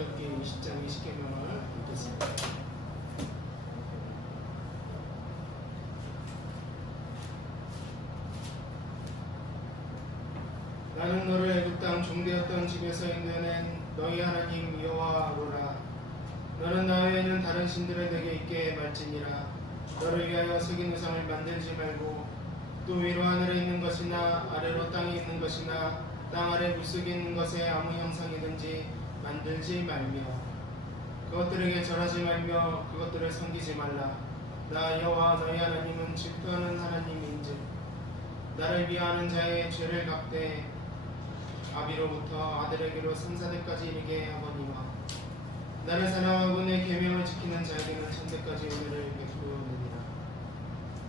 출애굽기 20장 20계명을 읽겠습니다. 나는 너를 애굽 땅 종되었던 집에서 인도해낸 너희 하나님 여호와로라. 너는 나 외에는 다른 신들을 내게 있게 말지니라. 너를 위하여 새긴 우상을 만들지 말고 또 위로 하늘에 있는 것이나 아래로 땅에 있는 것이나 땅 아래 물속에 있는 것에 아무 형상이든지 만들지 말며 그것들에게 절하지 말며 그것들을 섬기지 말라. 나 여호와 너희 하나님은 질투하는 하나님인즉 나를 미워하는 자의 죄를 갚되 아비로부터 아들에게로 3,4대까지 이르게 하거니와 나를 사랑하고 내 계명을 지키는 자에게는 천대까지 은혜를 베푸느니라.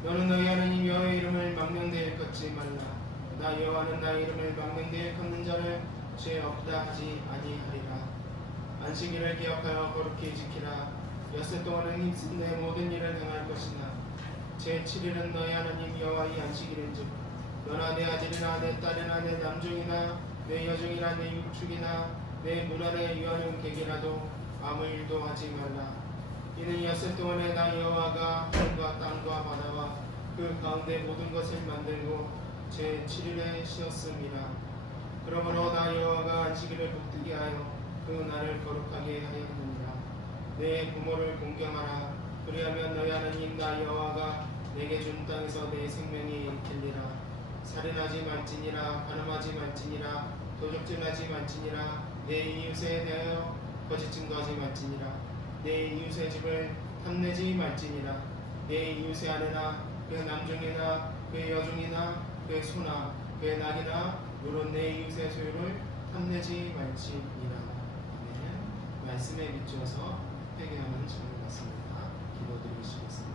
너는 너희 하나님 여호와의 이름을 망령되이 일컫지 말라. 나 여호와는 나의 이름을 망령되이 일컫는 자를 죄 없다 하지 아니하리라. 안식일을 기억하여 거룩히 지키라. 엿새 동안은 힘쓴 내 모든 일을 행할 것이나 제7일은 너희 하나님 여호와의 안식일인즉 너나 내 아들이나 내 딸이나 내 남종이나 내 여종이나 내 육축이나 내 문안에 유하는 객이라도 아무 일도 하지 말라. 이는 엿새 동안에 나 여호와가 하늘과 땅과 바다와 그 가운데 모든 것을 만들고 제7일에 쉬었음이라. 그러므로 나 여호와가 안식일을 복되게 하여 그 날을 거룩하게 하였느니라. 내 부모를 공경하라. 그리하면 너희 하나님 나 여호와가 내게 준 땅에서 내 생명이 일킬리라. 살인하지 말지니라. 간음하지 말지니라. 도적질하지 말지니라. 내 이웃에 대하여 거짓 증거하지 말지니라. 내 이웃의 집을 탐내지 말지니라. 내 이웃의 아내나 그의 남종이나 그의 여종이나 그의 소나 그의 낙이나 물론 내 이웃의 소유를 탐내지 말지니라. 네, 말씀에 비추어서 회개하는 저희 같습니다. 기도드리시겠습니다.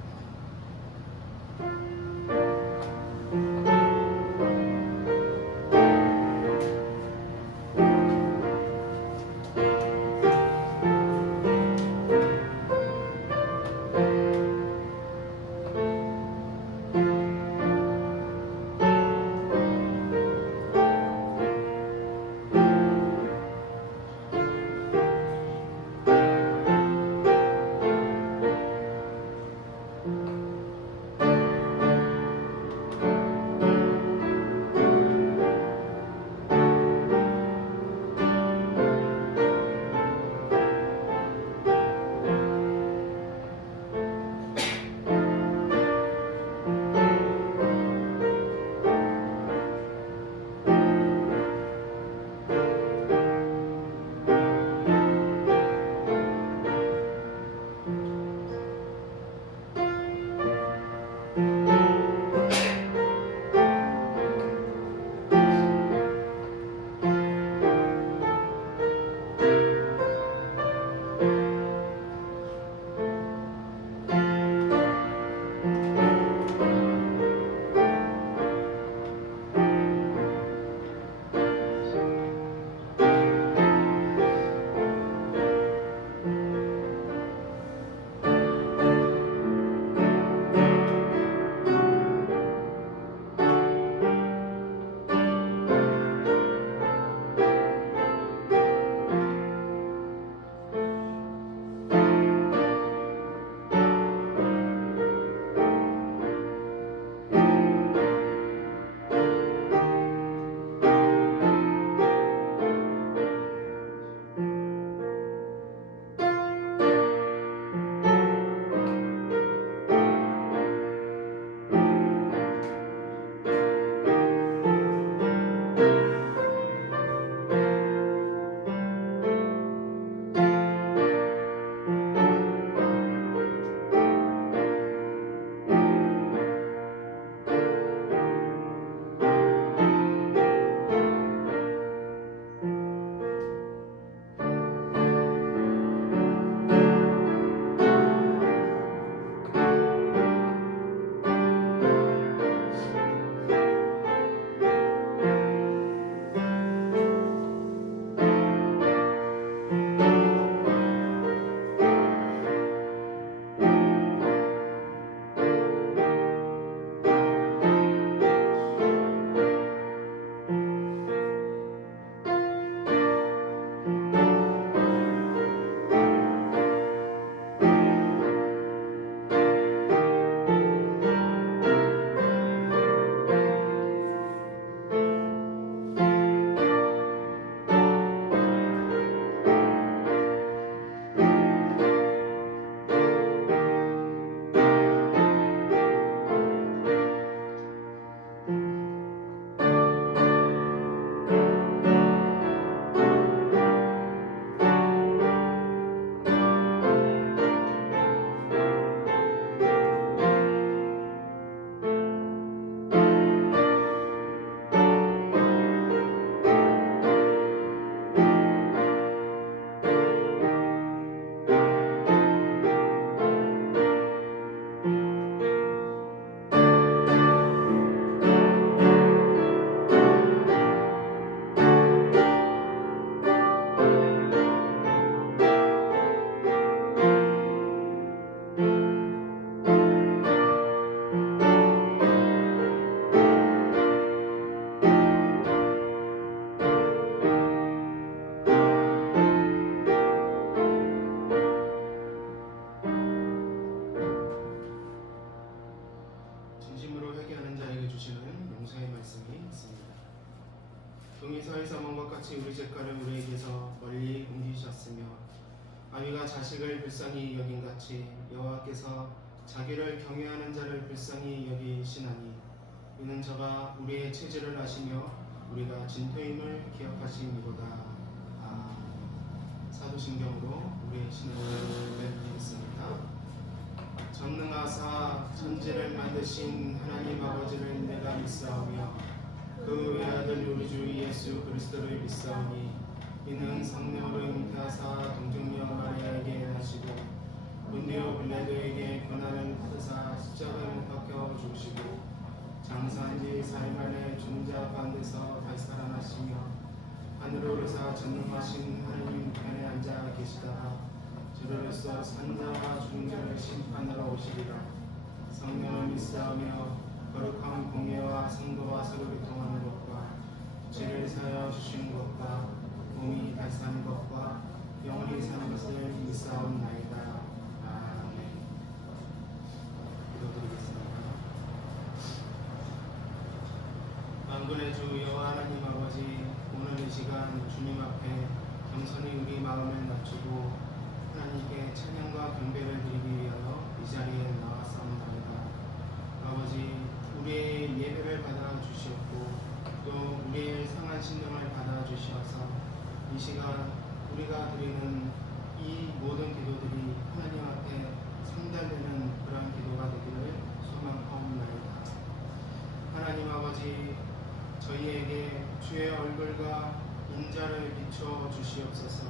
동이서에서 먼 것 같이 우리 죄가를 우리에게서 멀리 옮기셨으며 아비가 자식을 불쌍히 여긴같이 여호와께서 자기를 경외하는 자를 불쌍히 여기시나니 이는 저가 우리의 체질을 아시며 우리가 진토임을 기억하심이로다. 사도신경으로 우리의 신앙을 드리겠습니다. 전능하사 천지를 만드신 하나님 아버지를 내가 믿사오며 그 외아들 우리 주 예수 그리스도를 믿사오니 이는 성령으로 잉태하사 동정녀 마리아에게 나시고 본디오 빌라도에게 고난을 받으사 십자가에 못 박혀 죽으시고 장사한 지 4일 만에 죽은 자 가운데서 다시 살아나시며 하늘로 오르사 전능하신 하나님 편에 앉아 계시다가 저로서 산자와 죽은 자를 심판하러 오시리라. 성령을 믿사오며 거룩한 공예와 성도와 서로 교통하는 것과 죄를 사하여 주신 것과 몸이 다시 사는 것과 영원히 사는 것을 믿사옵나이다. 아멘. 기도드리겠습니다. 만군의 주 여호와 하나님 아버지, 오늘 이 시간 주님 앞에 겸손히 우리 마음을 낮추고 하나님께 찬양과 경배를 드리기 위하여 이 자리에 나왔사옵나이다. 아버지, 우리의 예배를 받아 주시옵고 또 우리의 상한 심령을 받아 주시어서 이 시간 우리가 드리는 이 모든 기도들이 하나님 앞에 상달되는 그런 기도가 되기를 소망하옵나이다. 하나님 아버지, 저희에게 주의 얼굴과 인자를 비춰 주시옵소서.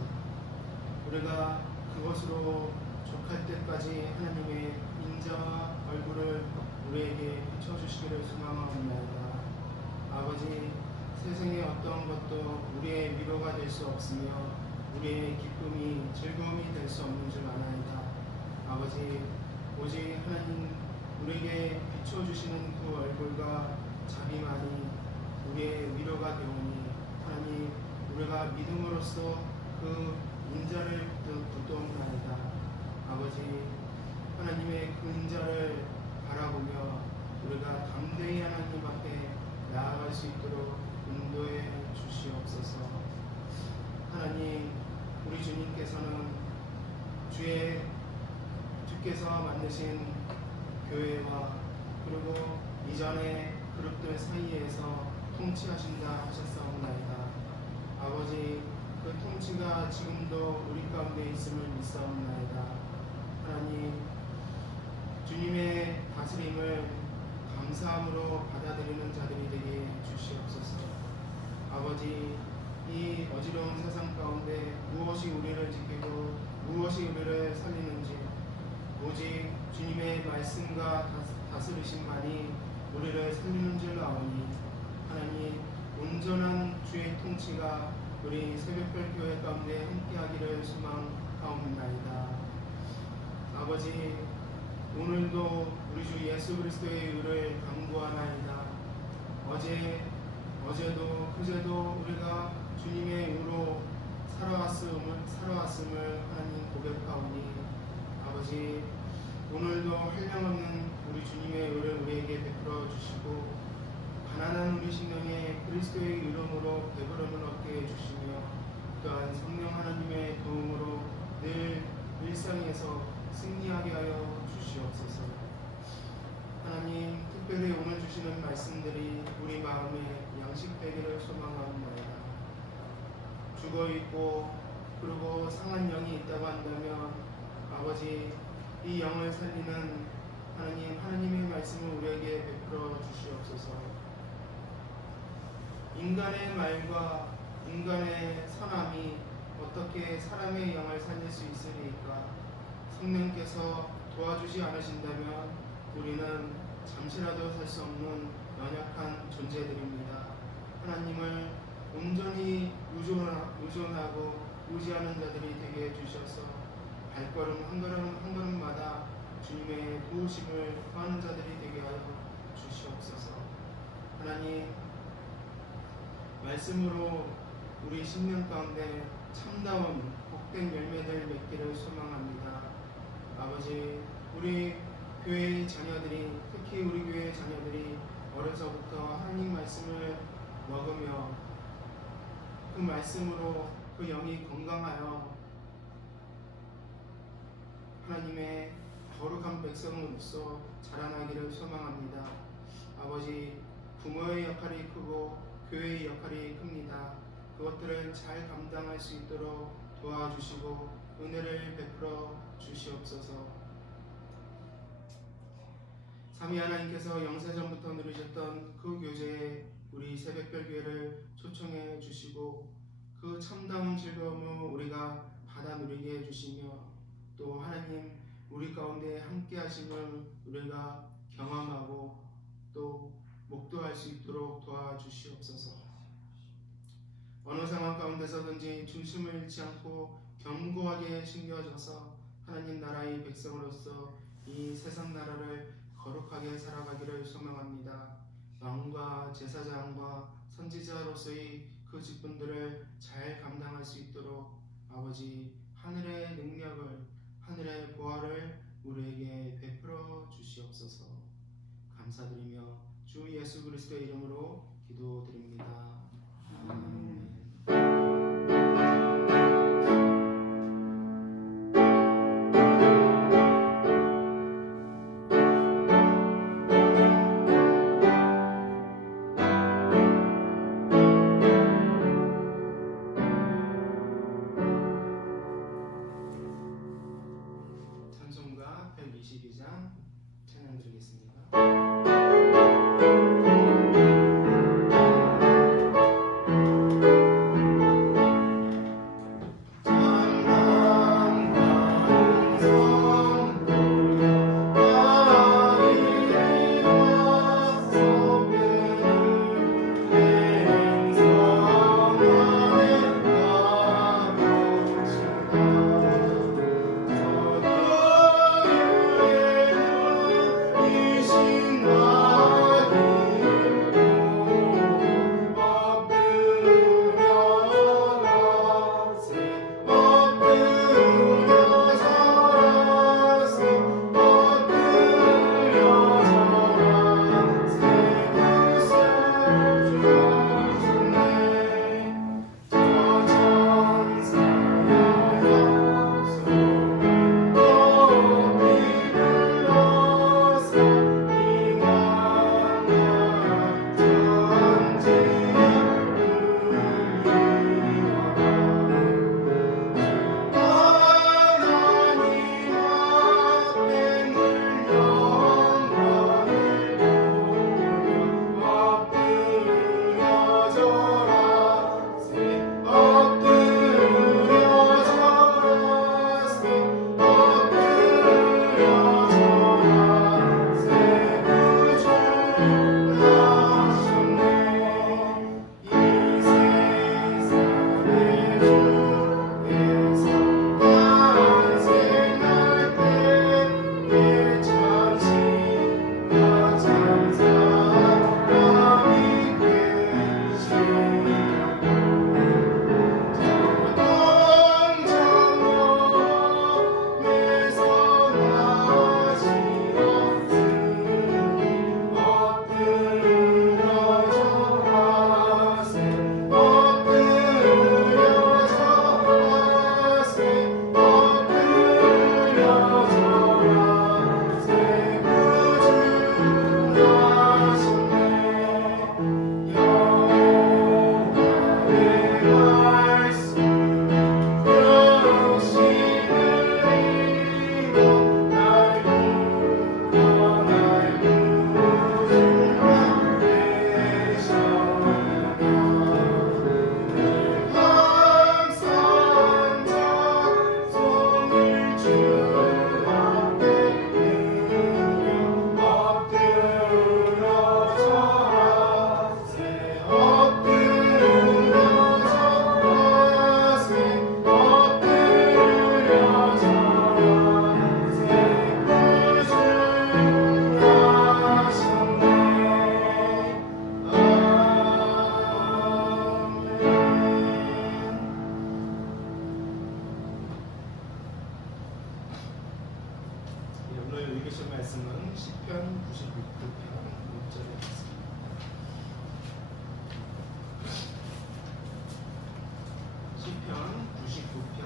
우리가 그것으로 족할 때까지 하나님의 인자와 얼굴을 우리에게 비춰주시기를 소망하옵나이다. 아버지, 세상의 어떤 것도 우리의 위로가 될 수 없으며 우리의 기쁨이 즐거움이 될 수 없는 줄 아나이다. 아버지, 오직 하나님 우리에게 비춰주시는 그 얼굴과 자비만이 우리의 위로가 되오니 하나님, 우리가 믿음으로써 그 인자를 붙들옵나이다. 아버지, 하나님의 그 인자를 바라보며 우리가 담대히 하나님 앞에 나아갈 수 있도록 인도해 주시옵소서. 하나님, 우리 주님께서는 주께서 만드신 교회와 그리고 이전의 그룹들 사이에서 통치하신다 하셨사옵나이다. 아버지, 그 통치가 지금도 우리 가운데 있음을 믿사옵나이다. 하나님, 주님의 다스림을 감사함으로 받아들이는 자들이 되게 주시옵소서. 아버지, 이 어지러운 세상 가운데 무엇이 우리를 지키고 무엇이 우리를 살리는지 오직 주님의 말씀과 다스리심만이 우리를 살리는 줄 아오니 하나님, 온전한 주의 통치가 우리 새벽별 교회 가운데 함께하기를 소망하옵나이다. 아버지, 오늘도 우리 주 예수 그리스도의 의를 강구하나이다. 어제도 그제도 우리가 주님의 의로 살아왔음을 하나님 고백하오니 아버지, 오늘도 한량없는 우리 주님의 의를 우리에게 베풀어 주시고 가난한 우리 심령에 그리스도의 이름으로 배부름을 얻게 해주시며 또한 성령 하나님의 도움으로 늘 일상에서 승리하게 하여 주시옵소서. 하나님, 특별히 오늘 주시는 말씀들이 우리 마음에 양식되기를 소망합니다. 죽어있고 그리고 상한 영이 있다고 한다면 아버지, 이 영을 살리는 하나님의 말씀을 우리에게 베풀어 주시옵소서. 인간의 말과 인간의 선함이 어떻게 사람의 영을 살릴 수 있으리까? 성령께서 도와주지 않으신다면 우리는 잠시라도 살 수 없는 연약한 존재들입니다. 하나님을 온전히 의존하고 의지하는 자들이 되게 해주셔서 발걸음 한 걸음마다 주님의 도우심을 구하는 자들이 되게 하여 주시옵소서. 하나님, 말씀으로 우리 심령 가운데 참다운 복된 열매들 맺기를 소망합니다. 아버지, 우리 교회의 자녀들이, 특히 우리 교회의 자녀들이 어려서부터 하나님 말씀을 먹으며 그 말씀으로 그 영이 건강하여 하나님의 거룩한 백성으로서 자라나기를 소망합니다. 아버지, 부모의 역할이 크고 교회의 역할이 큽니다. 그것들을 잘 감당할 수 있도록 도와주시고 은혜를 베풀어 주시옵소서. 삼위 하나님께서 영세전부터 누리셨던 그 교제에 우리 새벽별교회를 초청해 주시고 그 참다운 즐거움을 우리가 받아 누리게 해주시며 또 하나님 우리 가운데 함께 하심을 우리가 경험하고 또 목도할 수 있도록 도와주시옵소서. 어느 상황 가운데서든지 중심을 잃지 않고 견고하게 심겨져서 하나님 나라의 백성으로서 이 세상 나라를 거룩하게 살아가기를 소망합니다. 왕과 제사장과 선지자로서의 그 직분들을 잘 감당할 수 있도록 아버지 하늘의 능력을, 하늘의 보화를 우리에게 베풀어 주시옵소서. 감사드리며 주 예수 그리스도의 이름으로 기도드립니다. 아멘. 찬송가 122장 찬양 드리겠습니다.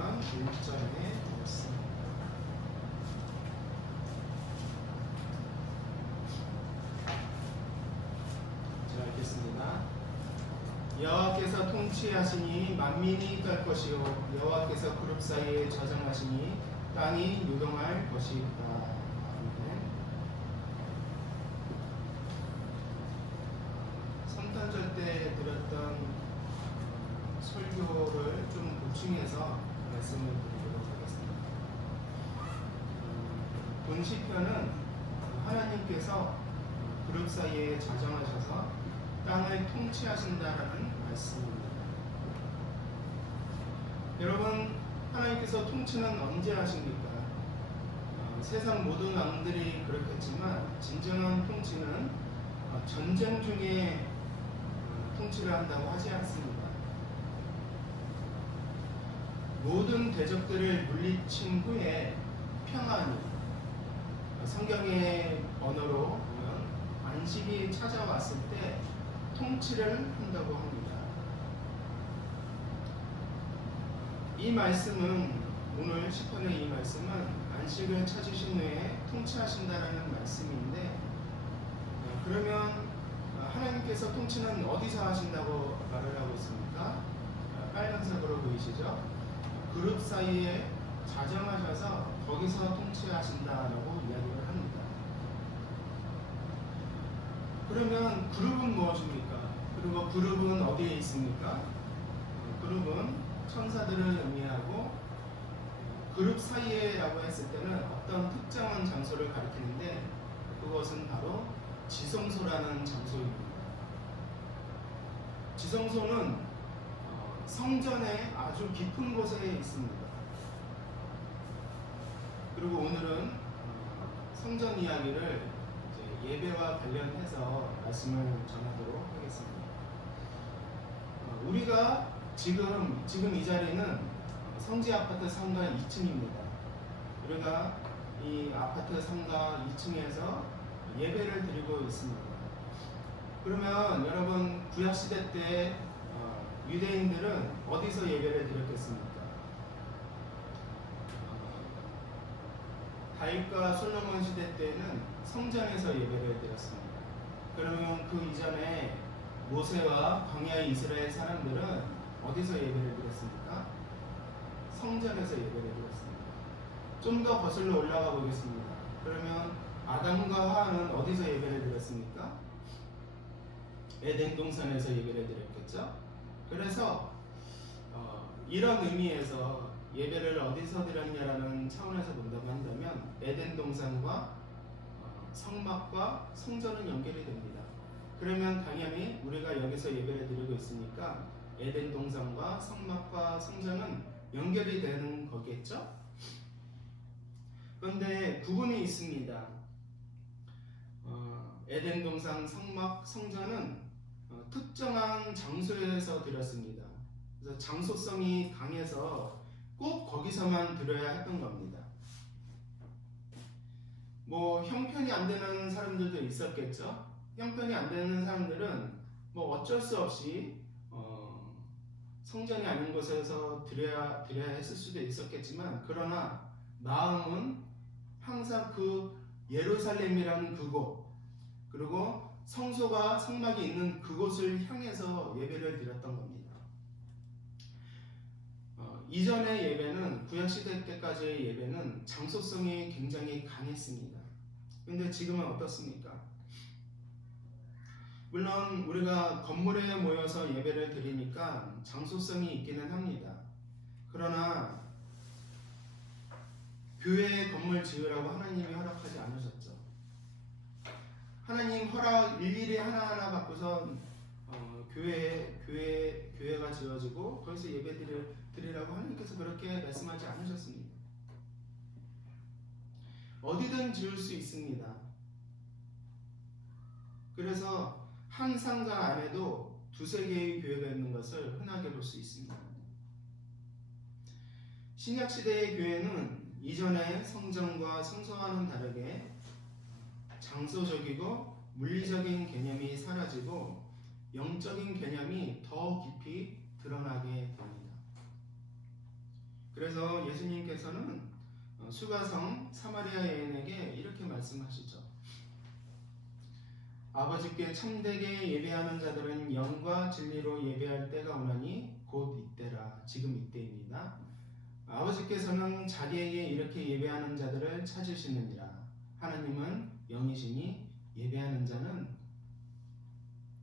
사도행전 1절에 있습니다. 자, 읽겠습니다. 여호와께서 통치하시니 만민이 떨 것이요 여호와께서 그룹 사이에 좌정하시니 땅이 요동할 것이다. 아멘. 성탄절 때 들었던 설교를 좀 보충해서 말씀을 드리도록 하겠습니다. 본 시편은 하나님께서 그룹 사이에 좌정하셔서 땅을 통치하신다라는 말씀입니다. 여러분, 하나님께서 통치는 언제 하십니까? 세상 모든 왕들이 그렇겠지만 진정한 통치는 전쟁 중에 통치를 한다고 하지 않습니다. 모든 대적들을 물리친 후에 평안히, 성경의 언어로 보면 안식이 찾아왔을 때 통치를 한다고 합니다. 이 말씀은, 오늘 시편의 이 말씀은 안식을 찾으신 후에 통치하신다라는 말씀인데, 그러면 하나님께서 통치는 어디서 하신다고 말을 하고 있습니까? 빨간색으로 보이시죠? 그룹 사이에 좌정하셔서 거기서 통치하신다라고 이야기를 합니다. 그러면 그룹은 무엇입니까? 그리고 그룹은 어디에 있습니까? 그룹은 천사들을 의미하고, 그룹 사이에라고 했을 때는 어떤 특정한 장소를 가리키는데 그것은 바로 지성소라는 장소입니다. 지성소는 성전의 아주 깊은 곳에 있습니다. 그리고 오늘은 성전 이야기를 예배와 관련해서 말씀을 전하도록 하겠습니다. 우리가 지금 이 자리는 성지 아파트 상가 2층입니다. 우리가 이 아파트 상가 2층에서 예배를 드리고 있습니다. 그러면 여러분, 구약시대 때 유대인들은 어디서 예배를 드렸겠습니까? 다윗과 솔로몬 시대 때는 성전에서 예배를 드렸습니다. 그러면 그 이전에 모세와 광야의 이스라엘 사람들은 어디서 예배를 드렸습니까? 성전에서 예배를 드렸습니다. 좀 더 거슬러 올라가 보겠습니다. 그러면 아담과 하와는 어디서 예배를 드렸습니까? 에덴 동산에서 예배를 드렸겠죠? 그래서 이런 의미에서 예배를 어디서 드렸냐라는 차원에서 본다고 한다면 에덴 동산과 성막과 성전은 연결이 됩니다. 그러면 당연히 우리가 여기서 예배를 드리고 있으니까 에덴 동산과 성막과 성전은 연결이 되는 거겠죠? 그런데 구분이 있습니다. 에덴 동산, 성막, 성전은 특정한 장소에서 드렸습니다. 그래서 장소성이 강해서 꼭 거기서만 드려야 했던 겁니다. 뭐 형편이 안 되는 사람들도 있었겠죠. 형편이 안 되는 사람들은 뭐 어쩔 수 없이 성전이 아닌 곳에서 드려야 했을 수도 있었겠지만, 그러나 마음은 항상 그 예루살렘이라는 그곳, 그리고 성소가 성막이 있는 그곳을 향해서 예배를 드렸던 겁니다. 이전의 예배는, 구약시대 때까지의 예배는 장소성이 굉장히 강했습니다. 근데 지금은 어떻습니까? 물론 우리가 건물에 모여서 예배를 드리니까 장소성이 있기는 합니다. 그러나 교회에 건물 지으라고 하나님이 허락하지 않으셨죠. 하나님 허락 일일이 하나하나 받고선 교회가 지어지고 거기서 예배 드리라고 하나님께서 그렇게 말씀하지 않으셨습니다. 어디든 지을 수 있습니다. 그래서 한 상가 안에도 두세 개의 교회가 있는 것을 흔하게 볼 수 있습니다. 신약시대의 교회는 이전의 성전과 성소와는 다르게 장소적이고 물리적인 개념이 사라지고 영적인 개념이 더 깊이 드러나게 됩니다. 그래서 예수님께서는 수가성 사마리아 여인에게 이렇게 말씀하시죠. 아버지께 참되게 예배하는 자들은 영과 진리로 예배할 때가 오나니 곧 이때라. 지금 이때입니다. 아버지께서는 자기에게 이렇게 예배하는 자들을 찾으시느니라. 하나님은 영이시니 예배하는 자는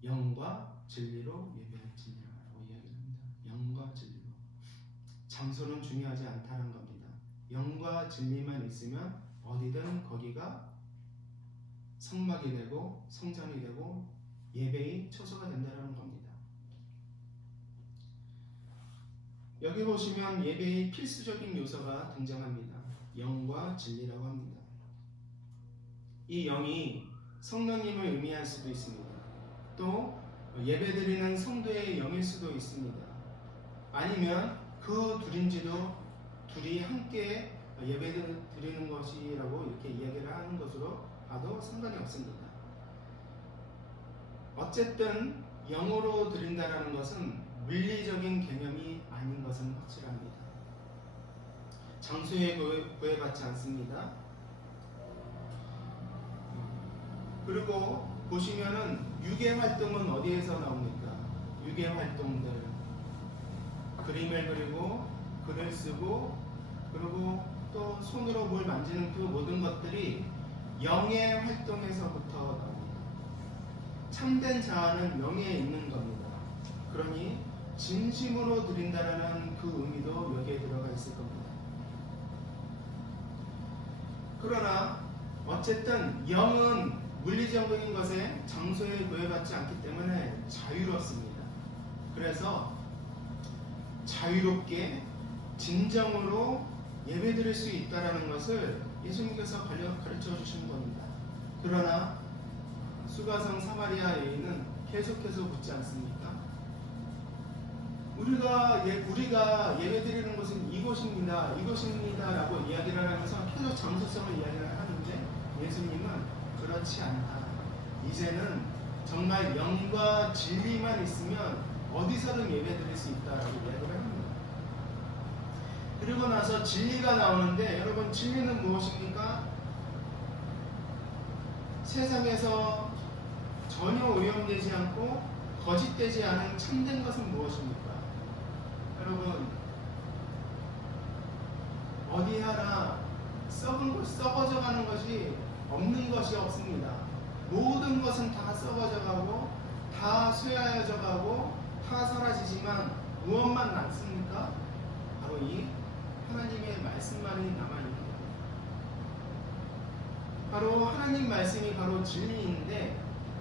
영과 진리로 예배할지니라 라고 이야기합니다. 영과 진리로. 장소는 중요하지 않다는 겁니다. 영과 진리만 있으면 어디든 거기가 성막이 되고 성전이 되고 예배의 처소가 된다는 겁니다. 여기 보시면 예배의 필수적인 요소가 등장합니다. 영과 진리라고 합니다. 이 영이 성령님을 의미할 수도 있습니다. 또 예배드리는 성도의 영일 수도 있습니다. 아니면 그 둘이 함께 예배드리는 것이라고 이렇게 이야기를 하는 것으로 봐도 상관이 없습니다. 어쨌든 영으로 드린다는 것은 물리적인 개념이 아닌 것은 확실합니다. 장소에 구애받지 않습니다. 그리고 보시면은 유괴 활동은 어디에서 나옵니까? 유괴 활동들, 그림을 그리고 글을 쓰고 그리고 또 손으로 뭘 만지는 그 모든 것들이 영의 활동에서부터 나옵니다. 참된 자아는 영에 있는 겁니다. 그러니 진심으로 드린다라는 그 의미도 여기에 들어가 있을 겁니다. 그러나 어쨌든 영은 물리적인 것에 장소에 구애받지 않기 때문에 자유롭습니다. 그래서 자유롭게 진정으로 예배드릴 수 있다는 것을 예수님께서 가르쳐 주시는 겁니다. 그러나 수가성 사마리아 여인은 계속해서 묻지 않습니까? 우리가 예배드리는 곳은 이곳입니다. 라고 이야기를 하면서 계속 장소성을 이야기를 하는데 예수님은 그렇지 않다. 이제는 정말 영과 진리만 있으면 어디서든 예배드릴 수 있다라고 이야기를 합니다. 그리고 나서 진리가 나오는데 여러분 진리는 무엇입니까? 세상에서 전혀 오염되지 않고 거짓되지 않은 참된 것은 무엇입니까? 여러분 어디 하나 썩어져 가는 것이 없는 것이 없습니다. 모든 것은 다 썩어져 가고 다 쇠하여져 가고 다 사라지지만 무엇만 남습니까? 바로 이 하나님의 말씀만이 남아있습니다. 바로 하나님 말씀이 바로 진리인데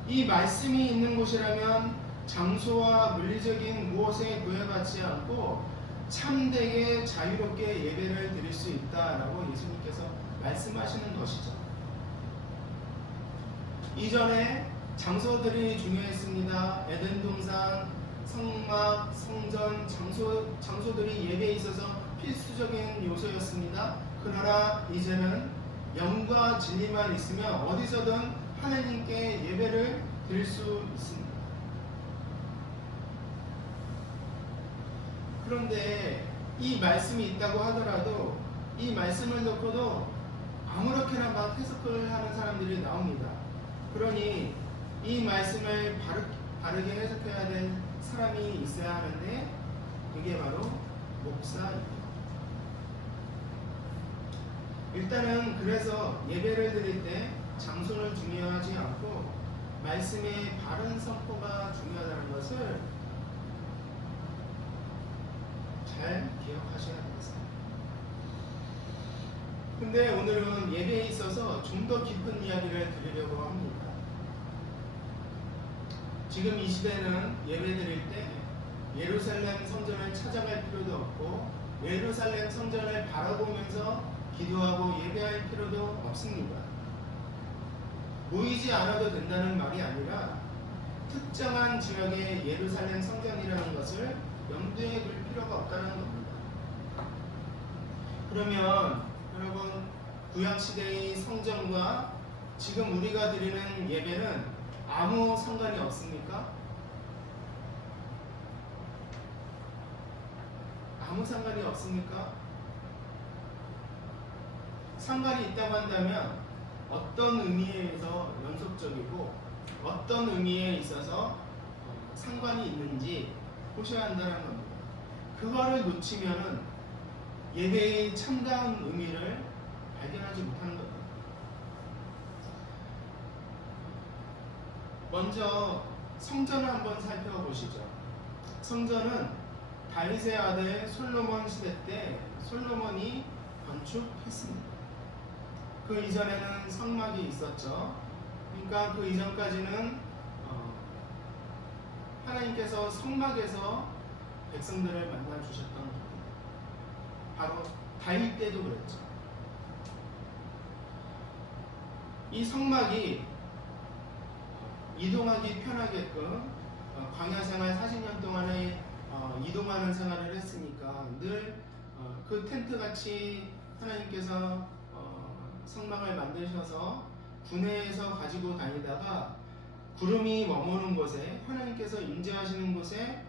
이 말씀이 있는 곳이라면 장소와 물리적인 무엇에 구애받지 않고 참되게 자유롭게 예배를 드릴 수 있다라고 예수님께서 말씀하시는 것이죠. 이전에 장소들이 중요했습니다. 에덴 동산, 성막, 성전, 장소들이 예배에 있어서 필수적인 요소였습니다. 그러나 이제는 영과 진리만 있으면 어디서든 하나님께 예배를 드릴 수 있습니다. 그런데 이 말씀이 있다고 하더라도 이 말씀을 놓고도 아무렇게나 막 해석을 하는 사람들이 나옵니다. 그러니 이 말씀을 바르게 해석해야 될 사람이 있어야 하는데 그게 바로 목사입니다. 일단은 그래서 예배를 드릴 때 장소는 중요하지 않고 말씀의 바른 선포가 중요하다는 것을 잘 기억하셔야 되겠습니다. 근데 오늘은 예배에 있어서 좀 더 깊은 이야기를 드리려고 합니다. 지금 이 시대는 예배 드릴 때 예루살렘 성전을 찾아갈 필요도 없고 예루살렘 성전을 바라보면서 기도하고 예배할 필요도 없습니다. 모이지 않아도 된다는 말이 아니라 특정한 지역의 예루살렘 성전이라는 것을 염두에 둘 필요가 없다는 겁니다. 그러면 여러분 구약시대의 성전과 지금 우리가 드리는 예배는 아무 상관이 없습니까? 아무 상관이 없습니까? 상관이 있다고 한다면 어떤 의미에서 연속적이고 어떤 의미에 있어서 상관이 있는지 보셔야 한다는 겁니다. 그거를 놓치면은 예배의 참다운 의미를 발견하지 못하는 겁니다. 먼저 성전을 한번 살펴보시죠. 성전은 다윗의 아들 솔로몬 시대 때 솔로몬이 건축했습니다. 그 이전에는 성막이 있었죠. 그러니까 그 이전까지는 하나님께서 성막에서 백성들을 만나 주셨던 겁니다. 바로 다윗 때도 그랬죠. 이 성막이 이동하기 편하게끔 광야 생활 40년 동안에 이동하는 생활을 했으니까 늘 그 텐트 같이 하나님께서 성막을 만드셔서 구내에서 가지고 다니다가 구름이 머무는 곳에 하나님께서 임재하시는 곳에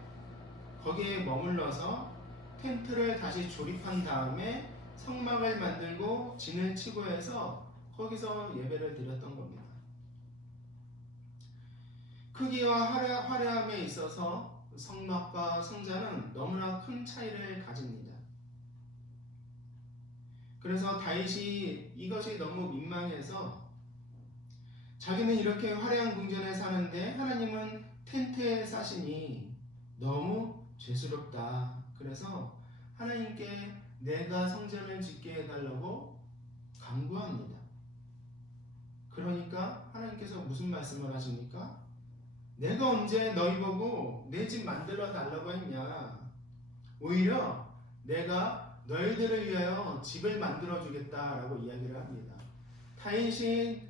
거기에 머물러서 텐트를 다시 조립한 다음에 성막을 만들고 진을 치고 해서 거기서 예배를 드렸던 겁니다. 크기와 화려함에 있어서 성막과 성전은 너무나 큰 차이를 가집니다. 그래서 다윗이 이것이 너무 민망해서 자기는 이렇게 화려한 궁전에 사는데 하나님은 텐트에 사시니 너무 죄스럽다. 그래서 하나님께 내가 성전을 짓게 해달라고 간구합니다. 그러니까 하나님께서 무슨 말씀을 하십니까? 내가 언제 너희 보고 내 집 만들어 달라고 했냐? 오히려 내가 너희들을 위하여 집을 만들어 주겠다라고 이야기를 합니다. 다윗이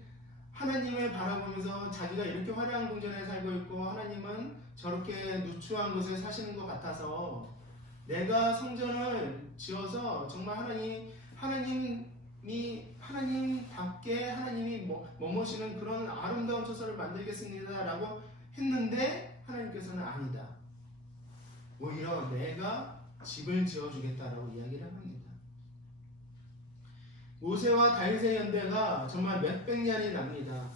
하나님을 바라보면서 자기가 이렇게 화려한 궁전에 살고 있고 하나님은 저렇게 누추한 곳에 사시는 것 같아서 내가 성전을 지어서 정말 하나님답게 하나님이 머무시는 그런 아름다운 처소를 만들겠습니다 라고 했는데 하나님께서는 아니다. 오히려 내가 집을 지어주겠다라고 이야기를 합니다. 모세와 다윗의 연대가 정말 몇백 년이 납니다.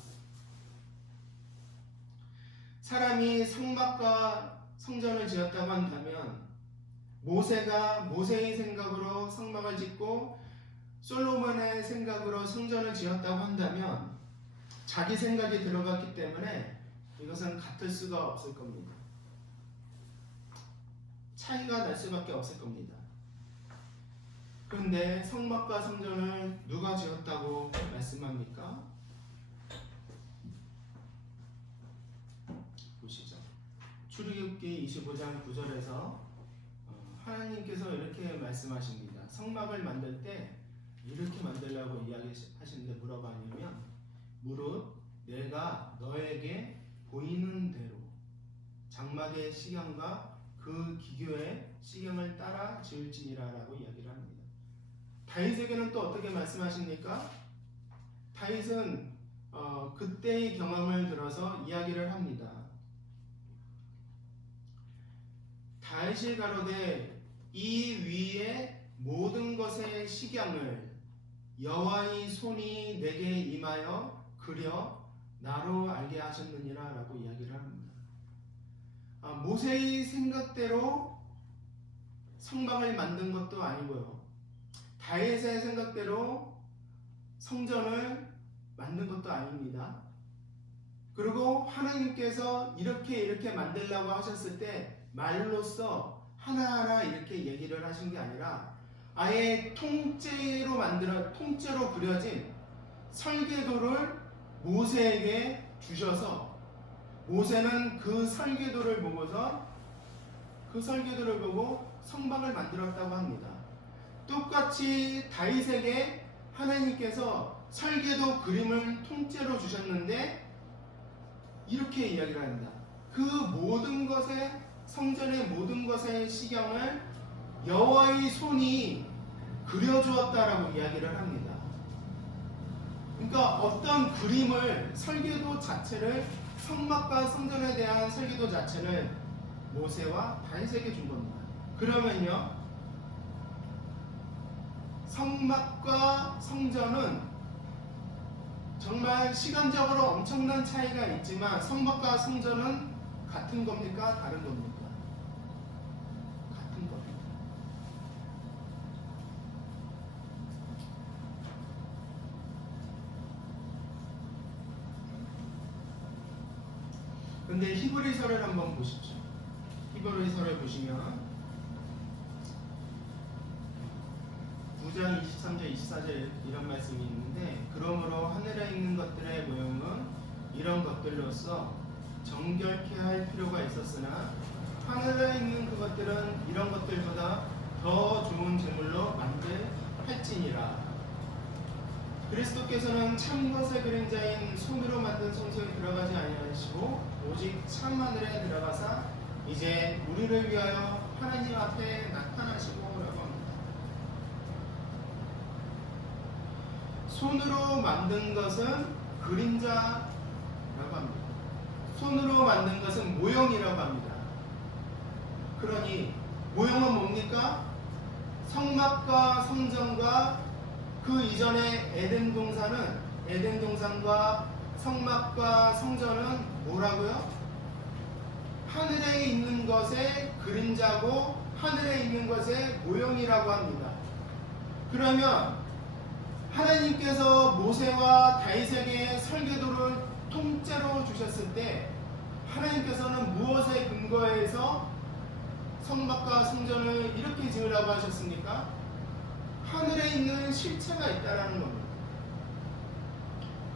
사람이 성막과 성전을 지었다고 한다면 모세가 모세의 생각으로 성막을 짓고 솔로몬의 생각으로 성전을 지었다고 한다면 자기 생각이 들어갔기 때문에 이것은 같을 수가 없을 겁니다. 차이가 날 수밖에 없을 겁니다. 그런데 성막과 성전을 누가 지었다고 말씀합니까? 보시죠. 출애굽기 25장 9절에서 하나님께서 이렇게 말씀하십니다. 성막을 만들 때 이렇게 만들라고 이야기하시는데 뭐라고 하냐면 무릇 내가 너에게 보이는 대로 장막의 시경과 그 기교의 시경을 따라 지을지니라 라고 이야기를 합니다. 다윗에게는 또 어떻게 말씀하십니까? 다윗은 그때의 경험을 들어서 이야기를 합니다. 다윗이 가로되 이 위에 모든 것의 식양을 여호와의 손이 내게 임하여 그려 나로 알게 하셨느니라 라고 이야기를 합니다. 모세의 생각대로 성막을 만든 것도 아니고요. 다윗의 생각대로 성전을 만든 것도 아닙니다. 그리고 하나님께서 이렇게 만들라고 하셨을 때 말로써 하나하나 이렇게 얘기를 하신 게 아니라 아예 통째로 그려진 설계도를 모세에게 주셔서 모세는 그 설계도를 보고 성막을 만들었다고 합니다. 똑같이 다윗에게 하나님께서 설계도 그림을 통째로 주셨는데 이렇게 이야기를 합니다. 그 모든 것의 성전의 모든 것의 시경을 여호와의 손이 그려주었다라고 이야기를 합니다. 그러니까 어떤 그림을 설계도 자체를 성막과 성전에 대한 설계도 자체를 모세와 다윗에게 준 겁니다. 그러면요 성막과 성전은 정말 시간적으로 엄청난 차이가 있지만 성막과 성전은 같은 겁니까? 다른 겁니까? 같은 겁니다. 근데 히브리서를 한번 보십시오. 히브리서를 보시면 9장 23절 24절 이런 말씀이 있는데, 그러므로 하늘에 있는 것들의 모형은 이런 것들로서 정결케 할 필요가 있었으나 하늘에 있는 그것들은 이런 것들보다 더 좋은 제물로 만들할지니라. 그리스도께서는 참것의 그림자인 손으로 만든 성소에 들어가지 아니하시고 오직 참 하늘에 들어가사 이제 우리를 위하여 하나님 앞에 나타나시고 라고 합니다. 손으로 만든 것은 그림자라고 합니다. 손으로 만든 것은 모형이라고 합니다. 그러니 모형은 뭡니까? 성막과 성전과 그 이전의 에덴 동산과 성막과 성전은 뭐라고요? 하늘에 있는 것의 그림자고 하늘에 있는 것의 모형이라고 합니다. 그러면 하나님께서 모세와 다윗에게 설계도를 통째로 주셨을 때 하나님께서는 무엇에 근거해서 성막과 성전을 이렇게 지으라고 하셨습니까? 하늘에 있는 실체가 있다라는 겁니다.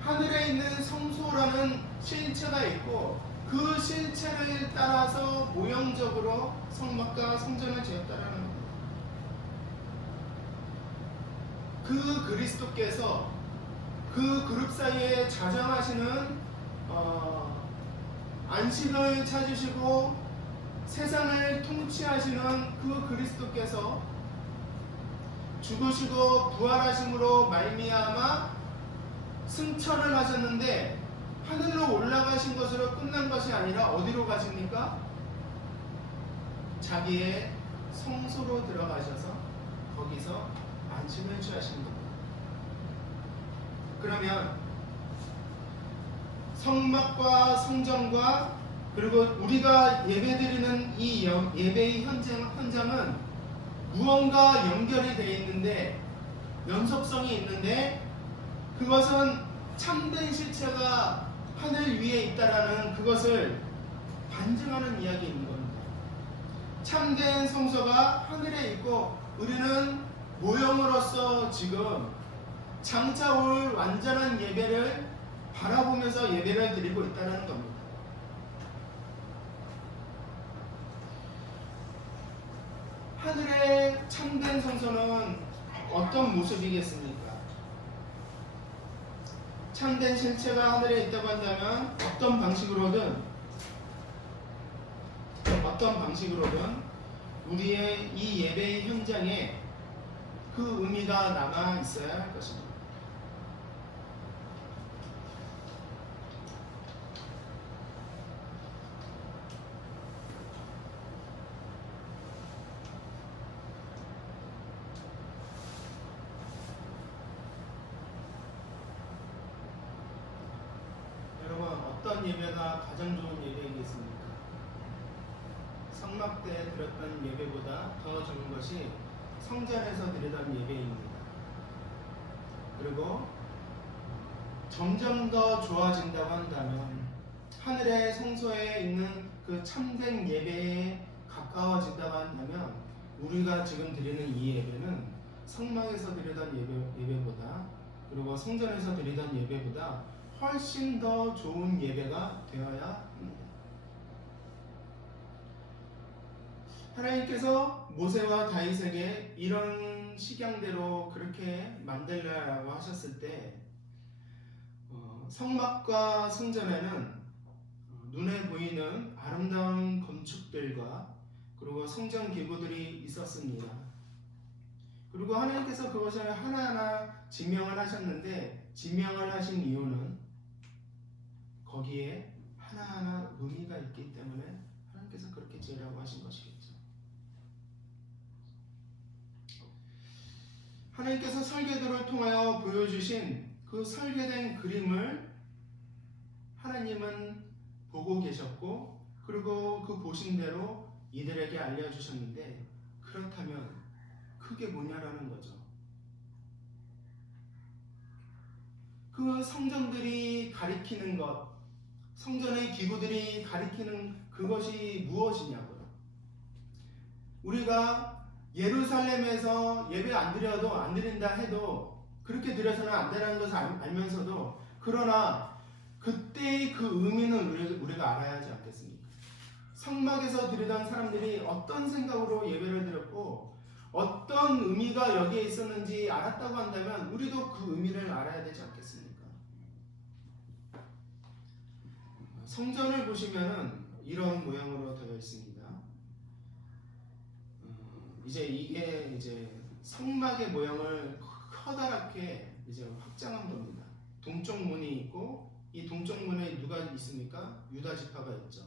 하늘에 있는 성소라는 실체가 있고 그 실체를 따라서 모형적으로 성막과 성전을 지었다라는 겁니다. 그 그리스도께서 그 그룹 사이에 자정하시는 안식을 찾으시고 세상을 통치하시는 그 그리스도께서 죽으시고 부활하심으로 말미암아 승천을 하셨는데 하늘로 올라가신 것으로 끝난 것이 아니라 어디로 가십니까? 자기의 성소로 들어가셔서 거기서 안식을 취하시는 겁니다. 그러면 성막과 성전과 그리고 우리가 예배드리는 이 예배의 현장은 무언가 연결이 되어 있는데 연속성이 있는데 그것은 참된 실체가 하늘 위에 있다라는 그것을 반증하는 이야기인 겁니다. 참된 성소가 하늘에 있고 우리는 모형으로서 지금 장차 올 완전한 예배를 바라보면서 예배를 드리고 있다는 겁니다. 하늘의 참된 성소는 어떤 모습이겠습니까? 참된 실체가 하늘에 있다고 한다면 어떤 방식으로든 우리의 이 예배의 현장에 그 의미가 남아 있어야 할 것입니다. 여러분, 어떤 예배가 가장 좋은 예배이겠습니까? 성막 때 드렸던 예배보다 더 좋은 것이 성전에서 드리던 예배입니다. 그리고 점점 더 좋아진다고 한다면 하늘의 성소에 있는 그 참된 예배에 가까워진다고 한다면 우리가 지금 드리는 이 예배는 성막에서 드리던 예배보다 그리고 성전에서 드리던 예배보다 훨씬 더 좋은 예배가 되어야 합니다. 하나님께서 모세와 다윗에게 이런 식양대로 그렇게 만들라고 하셨을 때 성막과 성전에는 눈에 보이는 아름다운 건축들과 그리고 성전 기구들이 있었습니다. 그리고 하나님께서 그것을 하나하나 지명을 하셨는데 지명을 하신 이유는 거기에 하나하나 의미가 있기 때문에 하나님께서 그렇게 지으라고 하신 것이겠죠. 하나님께서 설계도를 통하여 보여주신 그 설계된 그림을 하나님은 보고 계셨고, 그리고 그 보신 대로 이들에게 알려주셨는데, 그렇다면 그게 뭐냐라는 거죠. 그 성전들이 가리키는 것, 성전의 기구들이 가리키는 그것이 무엇이냐고요. 우리가 예루살렘에서 예배 안 드린다 해도 그렇게 드려서는 안 되는 것을 알면서도, 그러나 그때의 그 의미는 우리가 알아야 하지 않겠습니까? 성막에서 드리던 사람들이 어떤 생각으로 예배를 드렸고 어떤 의미가 여기에 있었는지 알았다고 한다면 우리도 그 의미를 알아야 되지 않겠습니까? 성전을 보시면은 이런 모양으로 되어 있습니다. 이게 이제 성막의 모양을 커다랗게 이제 확장한 겁니다. 동쪽 문이 있고, 이 동쪽 문에 누가 있습니까? 유다 지파가 있죠.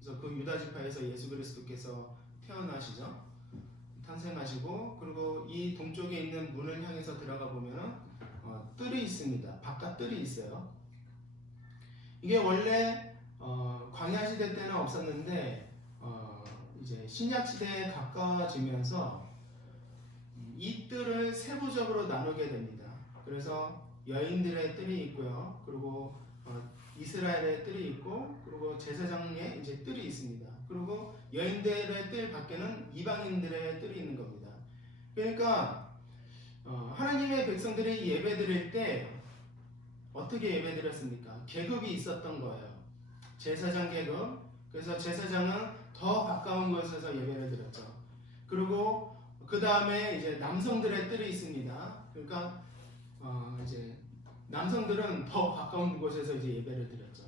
그래서 그 유다 지파에서 예수 그리스도께서 태어나시죠. 탄생하시고, 그리고 이 동쪽에 있는 문을 향해서 들어가 보면은 뜰이 있습니다. 바깥 뜰이 있어요. 이게 원래 광야 시대 때는 없었는데 이제 신약 시대에 가까워지면서 이 뜰을 세부적으로 나누게 됩니다. 그래서 여인들의 뜰이 있고요. 그리고 이스라엘의 뜰이 있고, 그리고 제사장의 이제 뜰이 있습니다. 그리고 여인들의 뜰 밖에는 이방인들의 뜰이 있는 겁니다. 그러니까 하나님의 백성들이 예배드릴 때 어떻게 예배드렸습니까? 계급이 있었던 거예요. 제사장 계급. 그래서 제사장은 더 가까운 곳에서 예배를 드렸죠. 그리고 그 다음에 이제 남성들의 뜰이 있습니다. 그러니까 이제 남성들은 더 가까운 곳에서 이제 예배를 드렸죠.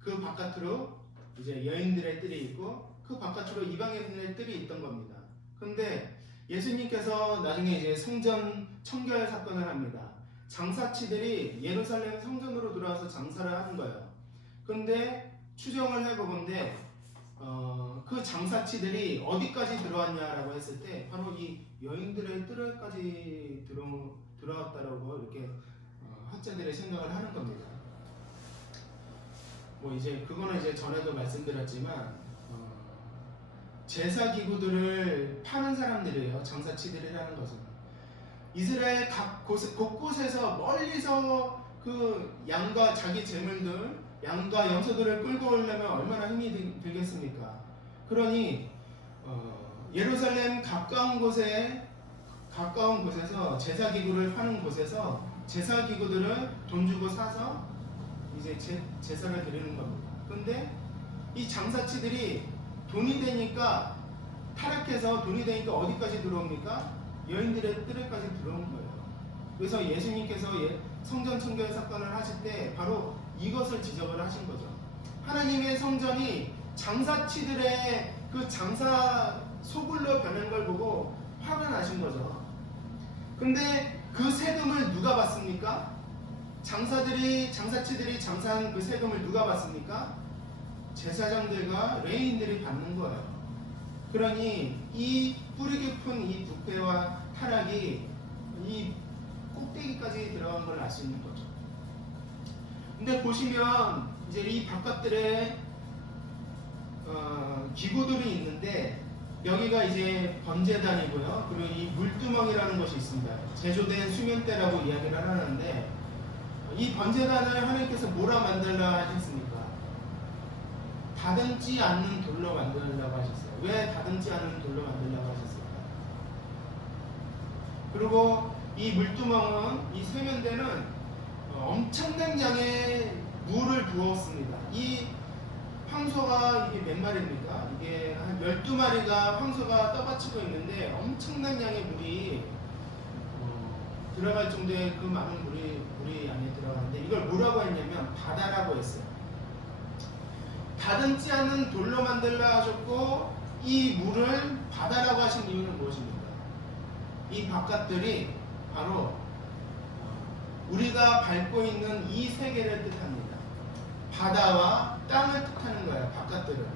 그 바깥으로 이제 여인들의 뜰이 있고, 그 바깥으로 이방인들의 뜰이 있던 겁니다. 근데 예수님께서 나중에 이제 성전 청결 사건을 합니다. 장사치들이 예루살렘 성전으로 들어와서 장사를 하는 거예요. 근데 추정을 해보건대 그 장사치들이 어디까지 들어왔냐라고 했을 때 바로 이 여인들의 뜰까지 들어왔다라고 이렇게 학자들의 생각을 하는 겁니다. 뭐 이제 그거는 이제 전에도 말씀드렸지만 제사 기구들을 파는 사람들이에요. 장사치들이라는 것은 이스라엘 각 곳곳에서 멀리서 그 양과 자기 재물들, 양과 염소들을 끌고 오려면 얼마나 힘이 들겠습니까? 그러니 예루살렘 가까운 곳에서 제사 기구를 파는 곳에서 제사 기구들을 돈 주고 사서 이제 제사를 드리는 겁니다. 근데 이 장사치들이 돈이 되니까 타락해서 돈이 되니까 어디까지 들어옵니까? 여인들의 뜰에까지 들어온 거예요. 그래서 예수님께서 성전 청결 사건을 하실 때 바로 이것을 지적을 하신 거죠. 하나님의 성전이 장사치들의 그 장사 소굴로 변한 걸 보고 화가 나신 거죠. 근데 그 세금을 누가 받습니까? 장사치들이 장사한 그 세금을 누가 받습니까? 제사장들과 레위인들이 받는 거예요. 그러니 이 뿌리 깊은 이 부패와 타락이 이 꼭대기까지 들어간 걸 알 수 있는 거죠. 근데 보시면 이제 이 바깥들에 기구들이 있는데 여기가 이제 번제단이고요. 그리고 이 물두멍이라는 것이 있습니다. 제조된 수면대라고 이야기를 하는데 이 번제단을 하나님께서 뭐라 만들라 했습니까? 다듬지 않는 돌로 만들려고 하셨어요. 왜 다듬지 않는 돌로 만들려고 하셨을까? 그리고 이 물두멍은, 이 세면대는 엄청난 양의 물을 부었습니다. 이 황소가 이게 몇 마리입니까? 이게 한 12마리가 황소가 떠받치고 있는데 엄청난 양의 물이 들어갈 정도의 그 많은 물이 안에 들어가는데 이걸 뭐라고 했냐면 바다라고 했어요. 다듬지 않는 돌로 만들라 하셨고 이 물을 바다라고 하신 이유는 무엇입니까? 이 바깥들이 바로 우리가 밟고 있는 이 세계를 뜻합니다. 바다와 땅을 뜻하는 거예요. 바깥들은.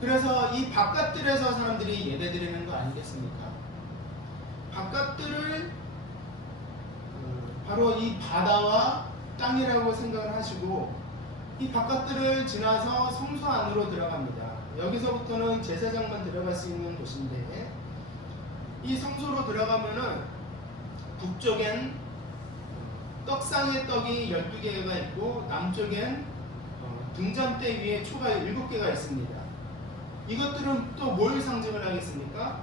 그래서 이 바깥들에서 사람들이 예배드리는 거 아니겠습니까? 바깥들을 바로 이 바다와 땅이라고 생각을 하시고 이 바깥들을 지나서 성소 안으로 들어갑니다. 여기서부터는 제사장만 들어갈 수 있는 곳인데 이 성소로 들어가면은 북쪽엔 떡상의 떡이 12개가 있고 남쪽엔 등잔대 위에 초가 7개가 있습니다. 이것들은 또 뭘 상징을 하겠습니까?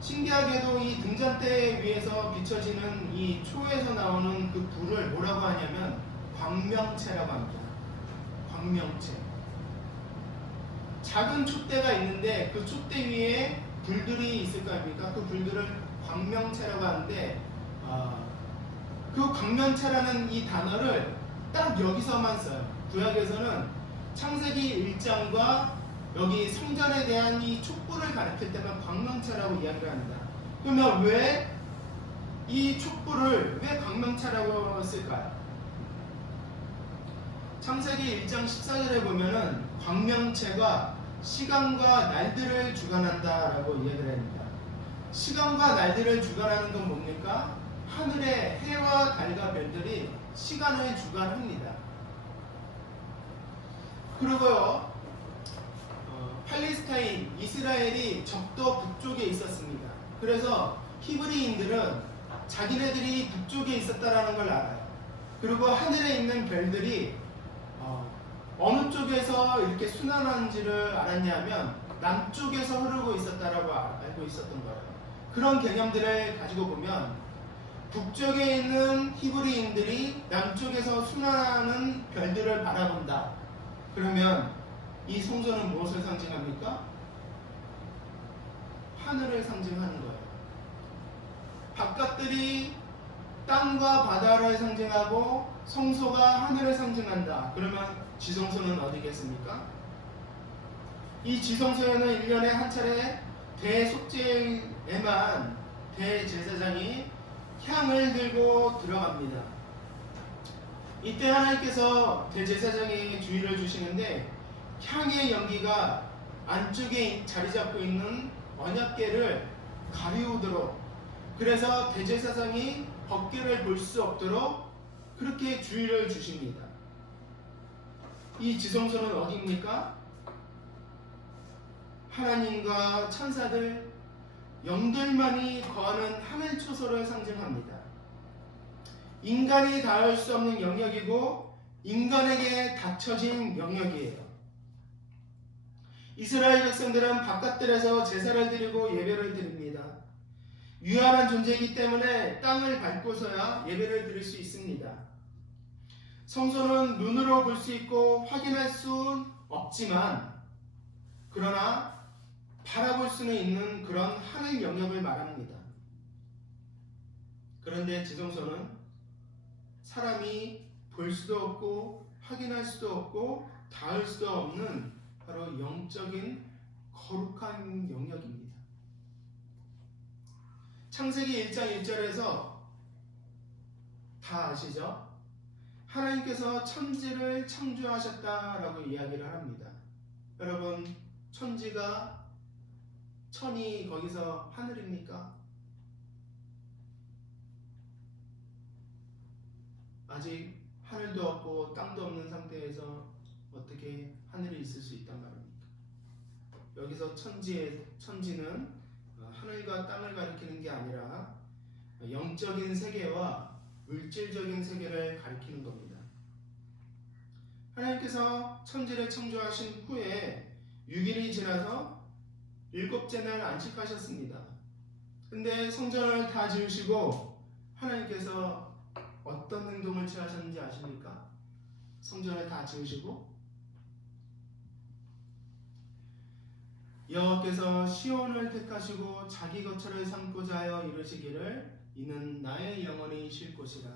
신기하게도 이 등잔대 위에서 비춰지는 이 초에서 나오는 그 불을 뭐라고 하냐면 광명체라고 합니다. 광명체. 작은 촛대가 있는데 그 촛대 위에 불들이 있을 거 아닙니까? 그 불들을 광명체라고 하는데 그 광명체라는 이 단어를 딱 여기서만 써요. 구약에서는 창세기 1장과 여기 성전에 대한 이 촛불을 가리킬 때만 광명체라고 이야기를 합니다. 그러면 왜 이 촛불을 왜 광명체라고 쓸까요? 창세기 1장 14절에 보면은 광명체가 시간과 날들을 주관한다라고 이야기를 합니다. 시간과 날들을 주관하는 건 뭡니까? 하늘의 해와 달과 별들이 시간을 주관합니다. 그리고요, 팔레스타인, 이스라엘이 적도 북쪽에 있었습니다. 그래서 히브리인들은 자기네들이 북쪽에 있었다라는 걸 알아요. 그리고 하늘에 있는 별들이 어느 쪽에서 이렇게 순환하는지를 알았냐면 남쪽에서 흐르고 있었다라고 알고 있었던 거예요. 그런 개념들을 가지고 보면 북쪽에 있는 히브리인들이 남쪽에서 순환하는 별들을 바라본다. 그러면 이 성전은 무엇을 상징합니까? 하늘을 상징하는 거예요. 바깥들이 땅과 바다를 상징하고 성소가 하늘을 상징한다. 그러면 지성소는 어디겠습니까? 이 지성소에는 1년에 한 차례 대속죄에만 대제사장이 향을 들고 들어갑니다. 이때 하나님께서 대제사장에 주의를 주시는데 향의 연기가 안쪽에 자리 잡고 있는 언약궤를 가리우도록, 그래서 대제사장이 법궤를 볼 수 없도록 그렇게 주의를 주십니다. 이 지성소는 어디입니까? 하나님과 천사들, 영들만이 거하는 하늘 초소를 상징합니다. 인간이 닿을 수 없는 영역이고 인간에게 닫혀진 영역이에요. 이스라엘 백성들은 바깥들에서 제사를 드리고 예배를 드립니다. 유한한 존재이기 때문에 땅을 밟고서야 예배를 드릴 수 있습니다. 성소는 눈으로 볼 수 있고 확인할 수는 없지만 그러나 바라볼 수는 있는 그런 하늘 영역을 말합니다. 그런데 지성소는 사람이 볼 수도 없고 확인할 수도 없고 닿을 수도 없는 바로 영적인 거룩한 영역입니다. 창세기 1장 1절에서 다 아시죠? 하나님께서 천지를 창조하셨다라고 이야기를 합니다. 여러분, 천이 거기서 하늘입니까? 아직 하늘도 없고 땅도 없는 상태에서 어떻게 하늘이 있을 수 있단 말입니까? 여기서 천지는 하늘과 땅을 가리키는 게 아니라 영적인 세계와 물질적인 세계를 가리키는 겁니다. 하나님께서 천지를 창조하신 후에 6일이 지나서 7째 날 안식하셨습니다. 근데 성전을 다 지으시고 하나님께서 어떤 행동을 취하셨는지 아십니까? 성전을 다 지으시고 여호와께서 시온을 택하시고 자기 거처를 삼고자 하여 이르시기를 이는 나의 영원히 쉴 곳이라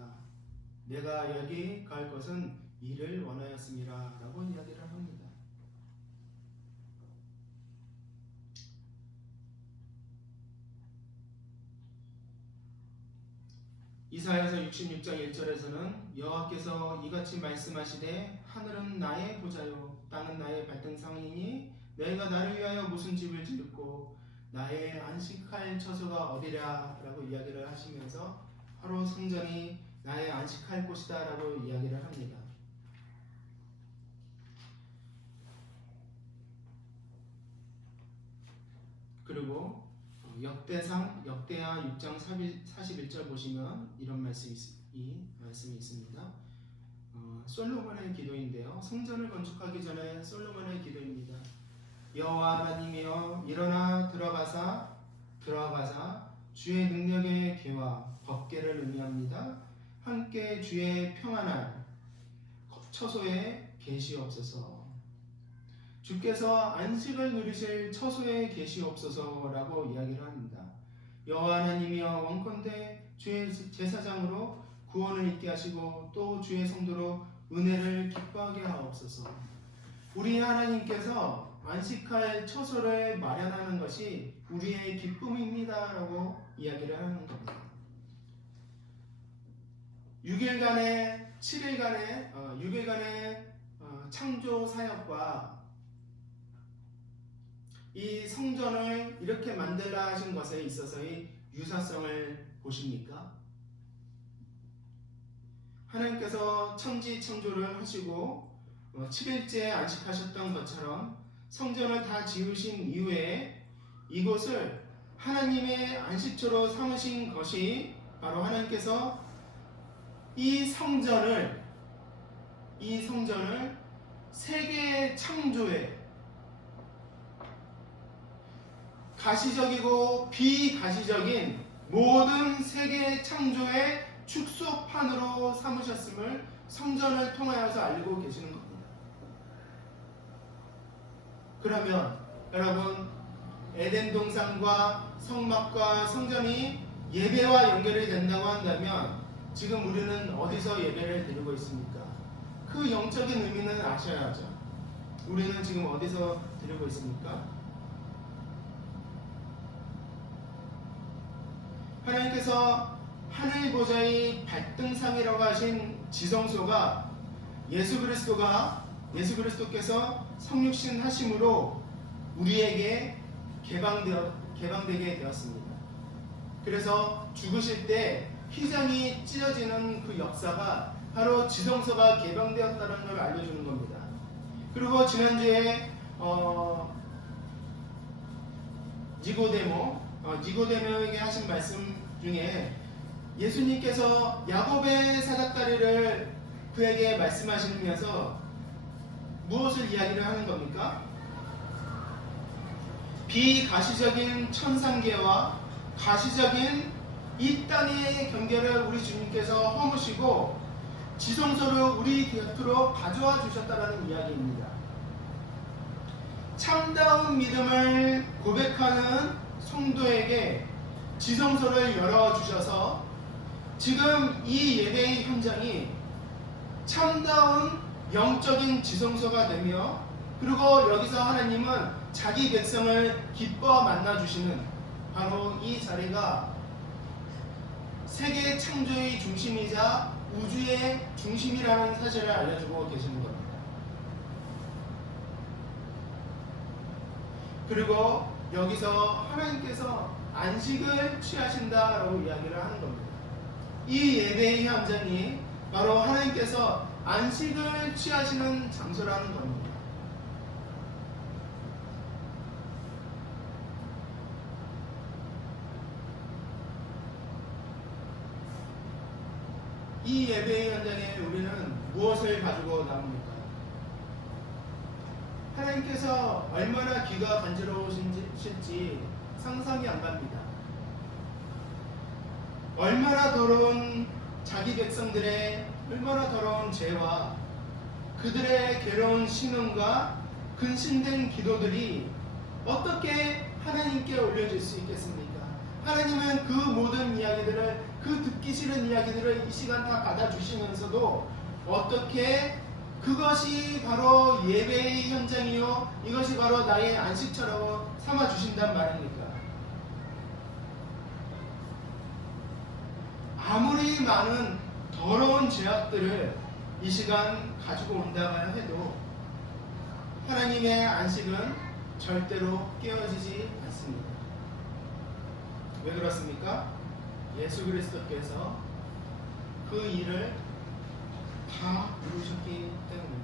내가 여기 갈 것은 이를 원하였음이라 라고 이야기를 합니다. 이사야서 66장 1절에서는 여호와께서 이같이 말씀하시되 하늘은 나의 보좌요 땅은 나의 발등상이니 너희가 나를 위하여 무슨 집을 짓고 나의 안식할 처소가 어디랴 라고 이야기를 하시면서 바로 성전이 나의 안식할 곳이다 라고 이야기를 합니다. 그리고 역대하 6장 41절 보시면 이런 말씀이 있습니다. 솔로몬의 기도인데요. 성전을 건축하기 전에 솔로몬의 기도입니다. 여호와 하나님이여 일어나 들어가사 주의 능력의 궤와 법궤를 의미합니다. 함께 주의 평안한 처소에 계시옵소서. 주께서 안식을 누리실 처소에 계시옵소서라고 이야기를 합니다. 여호와 하나님이여 원컨대 주의 제사장으로 구원을 있게 하시고 또 주의 성도로 은혜를 기뻐하게 하옵소서. 우리 하나님께서 안식할 처소를 마련하는 것이 우리의 기쁨입니다 라고 이야기를 하는 겁니다. 6일간의 창조 사역과 이 성전을 이렇게 만들라 하신 것에 있어서의 유사성을 보십니까? 하나님께서 천지 창조를 하시고 7일째에 안식하셨던 것처럼 성전을 다 지으신 이후에 이곳을 하나님의 안식처로 삼으신 것이 바로 하나님께서 이 성전을 세계의 창조에 가시적이고 비가시적인 모든 세계의 창조의 축소판으로 삼으셨음을 성전을 통하여서 알고 계시는 겁니다. 그러면 여러분 에덴 동산과 성막과 성전이 예배와 연결이 된다고 한다면 지금 우리는 어디서 예배를 드리고 있습니까? 그 영적인 의미는 아셔야죠. 우리는 지금 어디서 드리고 있습니까? 하나님께서 하늘 보좌의 발등상이라고 하신 지성소가 예수 그리스도께서 성육신 하심으로 우리에게 개방되게 되었습니다. 그래서 죽으실 때 휘장이 찢어지는 그 역사가 바로 지성소가 개방되었다는 걸 알려주는 겁니다. 그리고 지난주에 니고데모에게 하신 말씀 중에 예수님께서 야곱의 사닥다리를 그에게 말씀하시면서 무엇을 이야기를 하는 겁니까? 비가시적인 천상계와 가시적인 이 땅의 경계를 우리 주님께서 허무시고 지성소를 우리 곁으로 가져와 주셨다는 이야기입니다. 참다운 믿음을 고백하는 성도에게 지성소를 열어주셔서 지금 이 예배의 현장이 참다운 영적인 지성소가 되며 그리고 여기서 하나님은 자기 백성을 기뻐 만나주시는 바로 이 자리가 세계 창조의 중심이자 우주의 중심이라는 사실을 알려주고 계시는 겁니다. 그리고 여기서 하나님께서 안식을 취하신다라고 이야기를 하는 겁니다. 이 예배의 현장이 바로 하나님께서 안식을 취하시는 장소라는 겁니다. 이 예배의 현장에 우리는 무엇을 가지고 나옵니까? 하나님께서 얼마나 귀가 간지러우실지 상상이 안 갑니다. 얼마나 더러운 자기 백성들의 얼마나 더러운 죄와 그들의 괴로운 신음과 근심된 기도들이 어떻게 하나님께 올려질 수 있겠습니까? 하나님은 그 모든 이야기들을, 그 듣기 싫은 이야기들을 이 시간 다 받아주시면서도 어떻게 그것이 바로 예배의 현장이요 이것이 바로 나의 안식처라고 삼아주신단 말입니까? 아무리 많은 더러운 죄악들을 이 시간 가지고 온다고 해도 하나님의 안식은 절대로 깨어지지 않습니다. 왜 그렇습니까? 예수 그리스도께서 그 일을 다 이루셨기 때문에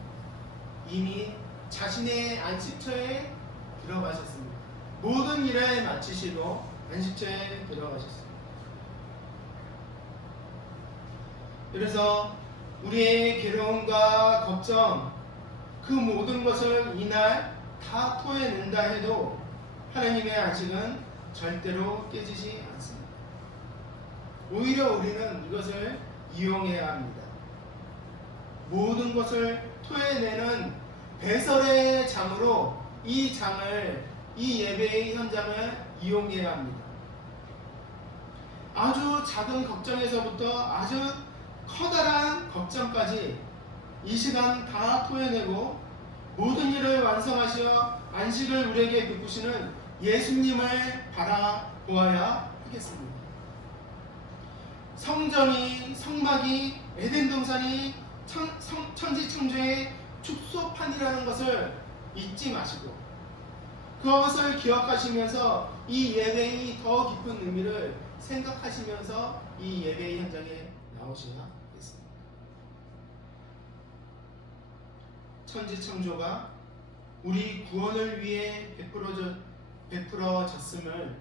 이미 자신의 안식처에 들어가셨습니다. 모든 일을 마치시고 안식처에 들어가셨습니다. 그래서 우리의 괴로움과 걱정 그 모든 것을 이날 다 토해낸다 해도 하나님의 안식은 절대로 깨지지 않습니다. 오히려 우리는 이것을 이용해야 합니다. 모든 것을 토해내는 배설의 장으로 이 예배의 현장을 이용해야 합니다. 아주 작은 걱정에서부터 아주 커다란 걱정까지 이 시간 다 토해내고 모든 일을 완성하시어 안식을 우리에게 베푸시는 예수님을 바라보아야 하겠습니다. 성전이, 성막이, 에덴 동산이 천지창조의 축소판이라는 것을 잊지 마시고 그것을 기억하시면서 이 예배의 더 깊은 의미를 생각하시면서 이 예배의 현장에 나오셔야 하겠습니다. 천지창조가 우리 구원을 위해 베풀어졌음을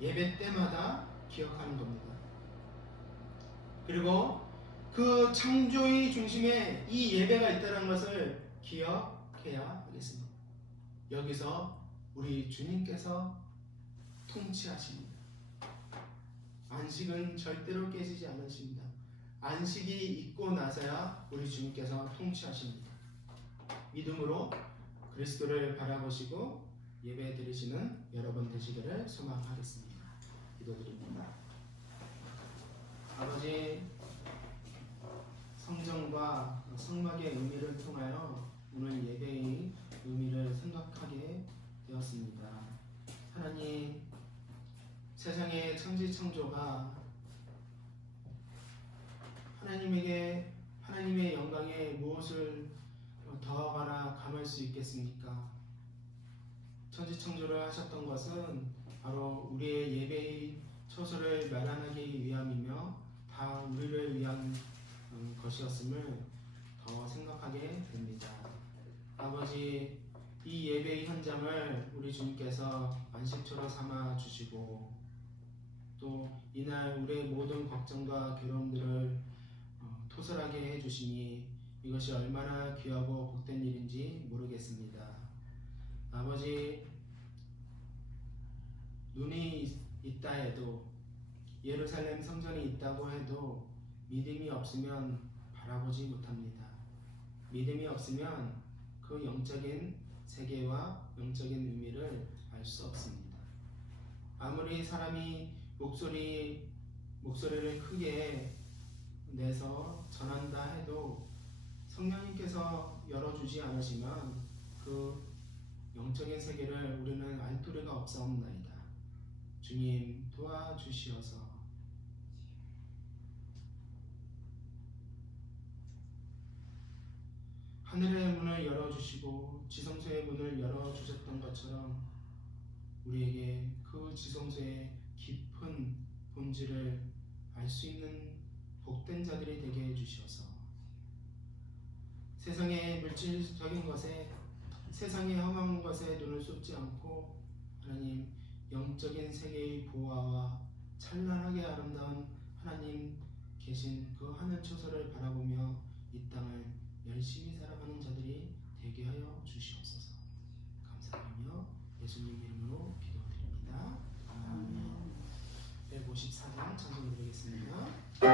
예배 때마다 기억하는 겁니다. 그리고 그 창조의 중심에 이 예배가 있다는 것을 기억해야 하겠습니다. 여기서 우리 주님께서 통치하십니다. 안식은 절대로 깨지지 않으십니다. 안식이 있고 나서야 우리 주님께서 통치하십니다. 믿음으로 그리스도를 바라보시고 예배 드리시는 여러분 되시기를 소망하겠습니다. 기도드립니다. 아버지, 성전과 성막의 의미를 통하여 오늘 예배의 의미를 생각하게 되었습니다. 하나님, 세상의 천지창조가 하나님에게 하나님의 영광에 무엇을 더하거나 감할 수 있겠습니까? 천지창조를 하셨던 것은 바로 우리의 예배의 처소를 마련하기 위함이며 다 우리를 위한 것이었음을 더 생각하게 됩니다. 아버지, 이 예배의 현장을 우리 주님께서 안식처로 삼아 주시고 또 이날 우리의 모든 걱정과 괴로움들을 토설하게 해주시니 이것이 얼마나 귀하고 복된 일인지 모르겠습니다. 아버지, 눈이 있다 해도 예루살렘 성전이 있다고 해도 믿음이 없으면 바라보지 못합니다. 믿음이 없으면 그 영적인 세계와 영적인 의미를 알 수 없습니다. 아무리 사람이 목소리를 크게 내서 전한다 해도 성령님께서 열어주지 않으시면 그 영적인 세계를 우리는 알 도리가 없사옵나이다. 주님 도와주시어서 하늘의 문을 열어주시고 지성소의 문을 열어주셨던 것처럼 우리에게 그 지성소의 깊은 본질을 알 수 있는 복된 자들이 되게 해주셔서 세상의 물질적인 것에 세상의 험한 것에 눈을 쏟지 않고 하나님 영적인 세계의 보화와 찬란하게 아름다운 하나님 계신 그 하늘 초소를 바라보며 이 땅을 열심히 살아가는 자들이 되게 하여 주시옵소서. 감사드리며 예수님 이름으로 기도드립니다. 아멘. 154장 찬송 드리겠습니다. 저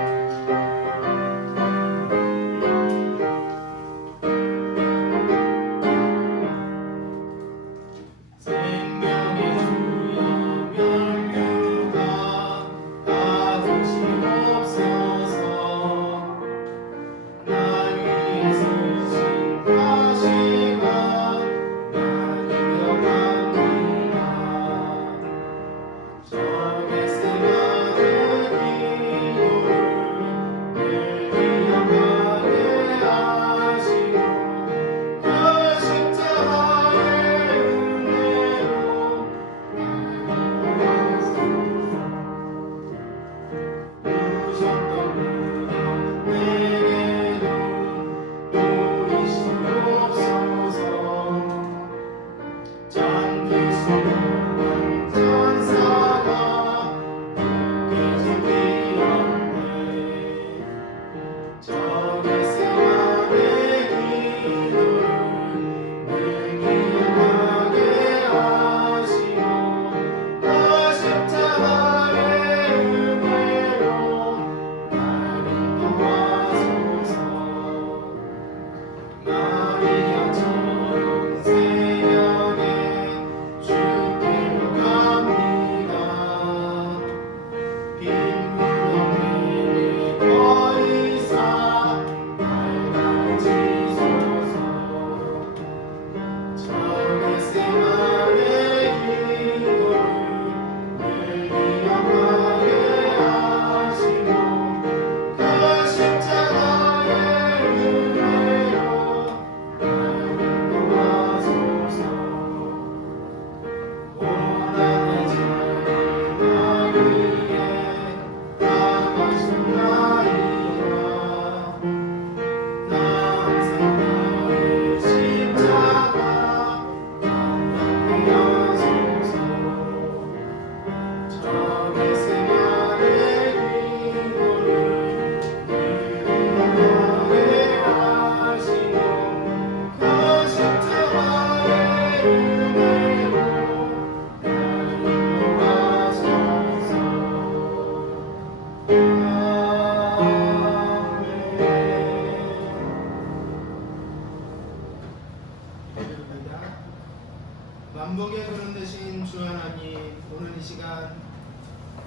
시간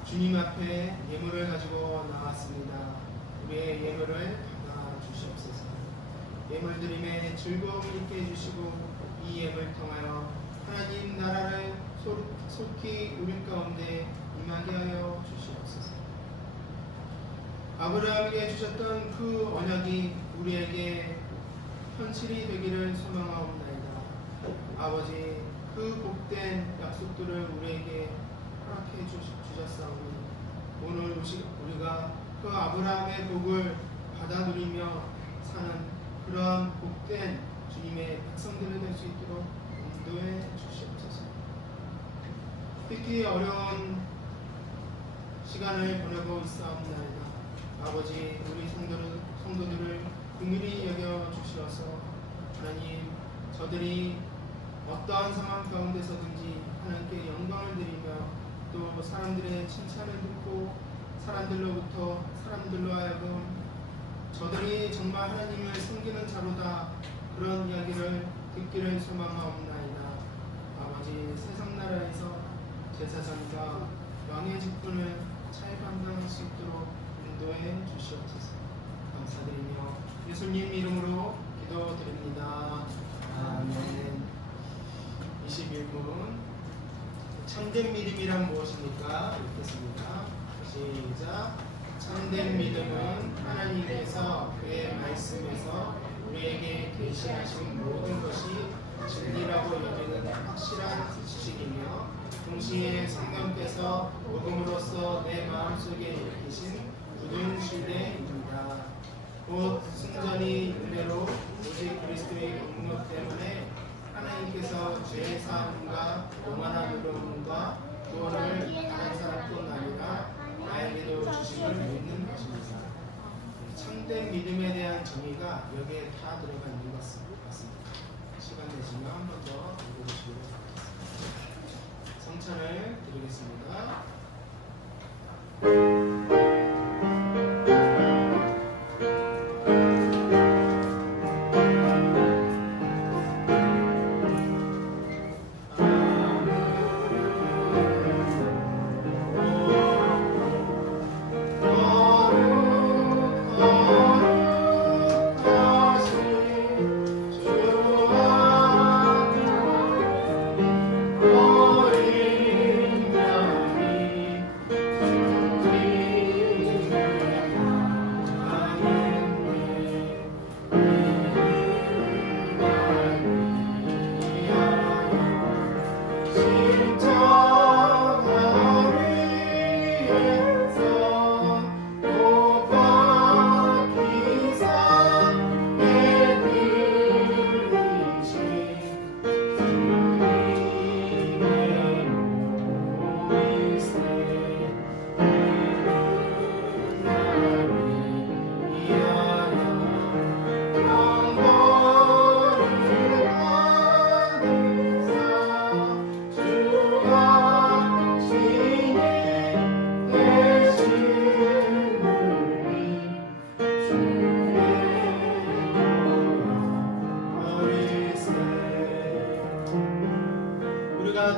주님 앞에 예물을 가지고 나왔습니다. 우리의 예물을 받아 주시옵소서. 예물 드림에 즐거움을 있게 해주시고 이 예물 통하여 하나님 나라를 속히 우리 가운데 임하게 하여 주시옵소서. 아브라함에게 주셨던 그 언약이 우리에게 현실이 되기를 소망하옵나이다. 아버지, 그 복된 약속들을 우리에게 허락해 주셨사오니 오늘 우리가 그 아브라함의 복을 받아 누리며 사는 그러한 복된 주님의 백성들이 될 수 있도록 인도해 주시옵소서. 특히 어려운 시간을 보내고 있사옵나이다. 아버지, 우리 성도들을 긍휼히 여겨 주시어서 하나님, 저들이 어떠한 상황 가운데서든지 하나님께 영광을 드리며 또 사람들의 칭찬을 듣고 사람들로 하여금 저들이 정말 하나님을 섬기는 자로다, 그런 이야기를 듣기를 소망하옵나이다. 아버지, 세상 나라에서 제사장과 왕의 직분을 잘 감당할 수 있도록 인도해 주시옵소서. 감사드리며 예수님 이름으로 기도드립니다. 아멘. 21분 참된 믿음이란 무엇입니까? 읽겠습니다. 시작. 참된 믿음은 하나님께서 그의 말씀에서 우리에게 계시하신 모든 것이 진리라고 여기는 확실한 지식이며 동시에 성령께서 복음으로써 내 마음속에 일으키신 굳은 신뢰입니다. 곧 순전히 은혜로 오직 그리스도의 공로 때문에 하나님께서 죄 사함과 영원한 의로움과 구원을 다른 사람뿐 아니라 나에게도 주심을 믿는 것입니다. 참된 믿음에 대한 정의가 여기에 다 들어가 있는 것 같습니다. 시간 되시면 한 번 더 읽어주시기 바랍니다. 성찬을 드리겠습니다.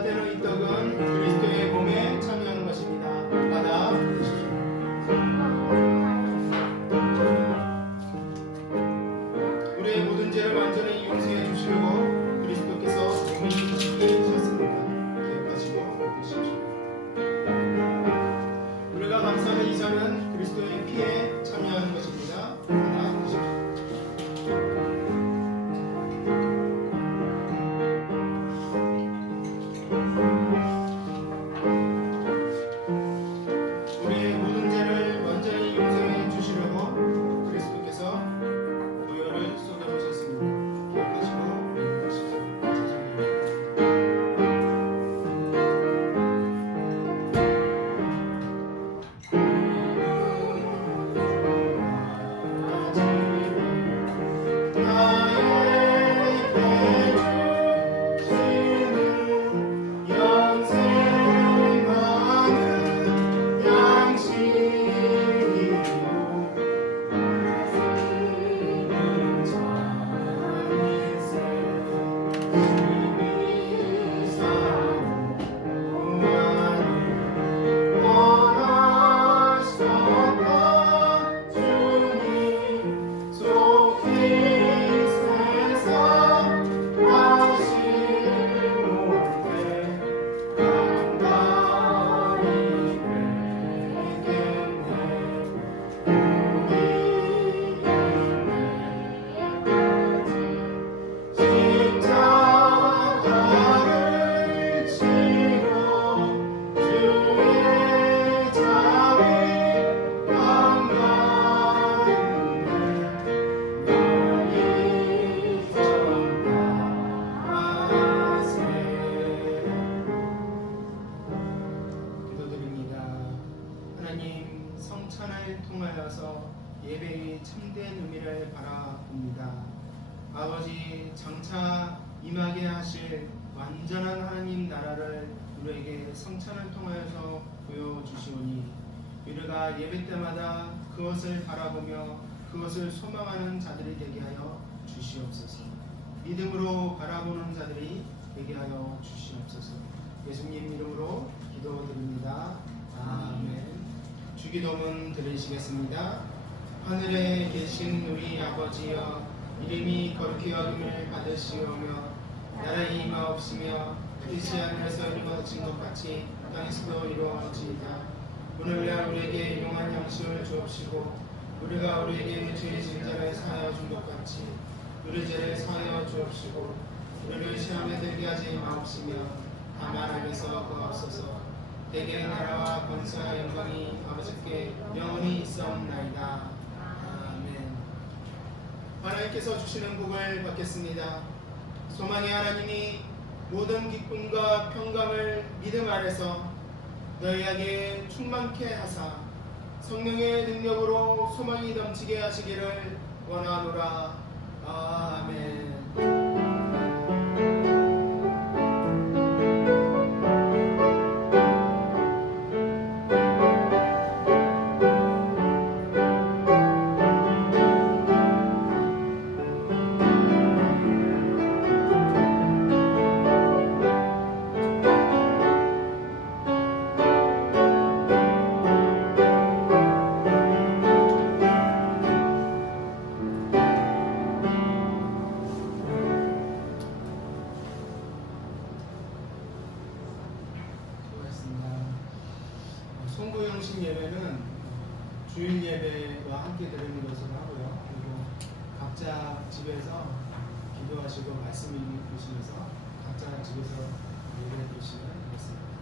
때로 이 떡은 그리스도의 몸에 참여하는 것입니다. 받아 주십시오. 우리의 모든 죄를 완전히 용서해 주시려고 그리스도께서 몸이 되셨습니다. 기억하시고 드십시오. 우리가 감사하는 이 잔은 그리스도의 피에 참여하는 것입니다. 받아 주십시오. 하나님 성찬을 통하여서 예배의 참된 의미를 바라봅니다. 아버지 장차 임하게 하실 완전한 하나님 나라를 우리에게 성찬을 통하여서 보여주시오니 우리가 예배 때마다 그것을 바라보며 그것을 소망하는 자들이 되게 하여 주시옵소서. 믿음으로 바라보는 자들이 되게 하여 주시옵소서. 예수님 이름으로 기도드립니다. 아멘. 주기도문 들으시겠습니다. 하늘에 계신 우리 아버지여, 이름이 거룩히 여김을 받으시오며 나라의 임하옵시며 뜻이 하늘에서 이루어진 것 같이 땅에서도 이루어지이다. 오늘날 우리에게 용한 양식을 주옵시고 우리가 우리에게 죄 지은 자를 사하여 준 것 같이 우리 죄를 사하여 주옵시고 우리를 시험에 들게 하지 마옵시며 다만 악에서 구하옵소서. 대개의 나라와 권세와 영광이 아버지께 영원히 있사옵나이다. 아멘. 하나님께서 주시는 복을 받겠습니다. 소망의 하나님이 모든 기쁨과 평강을 믿음 아래서 너희에게 충만케 하사 성령의 능력으로 소망이 넘치게 하시기를 원하노라. 아멘. 송부 형식 예배는 주일 예배와 함께 드리는 것으로 하고요. 그리고 각자 집에서 기도하시고 말씀 읽으시면서 각자 집에서 예배 드리시면 되겠습니다.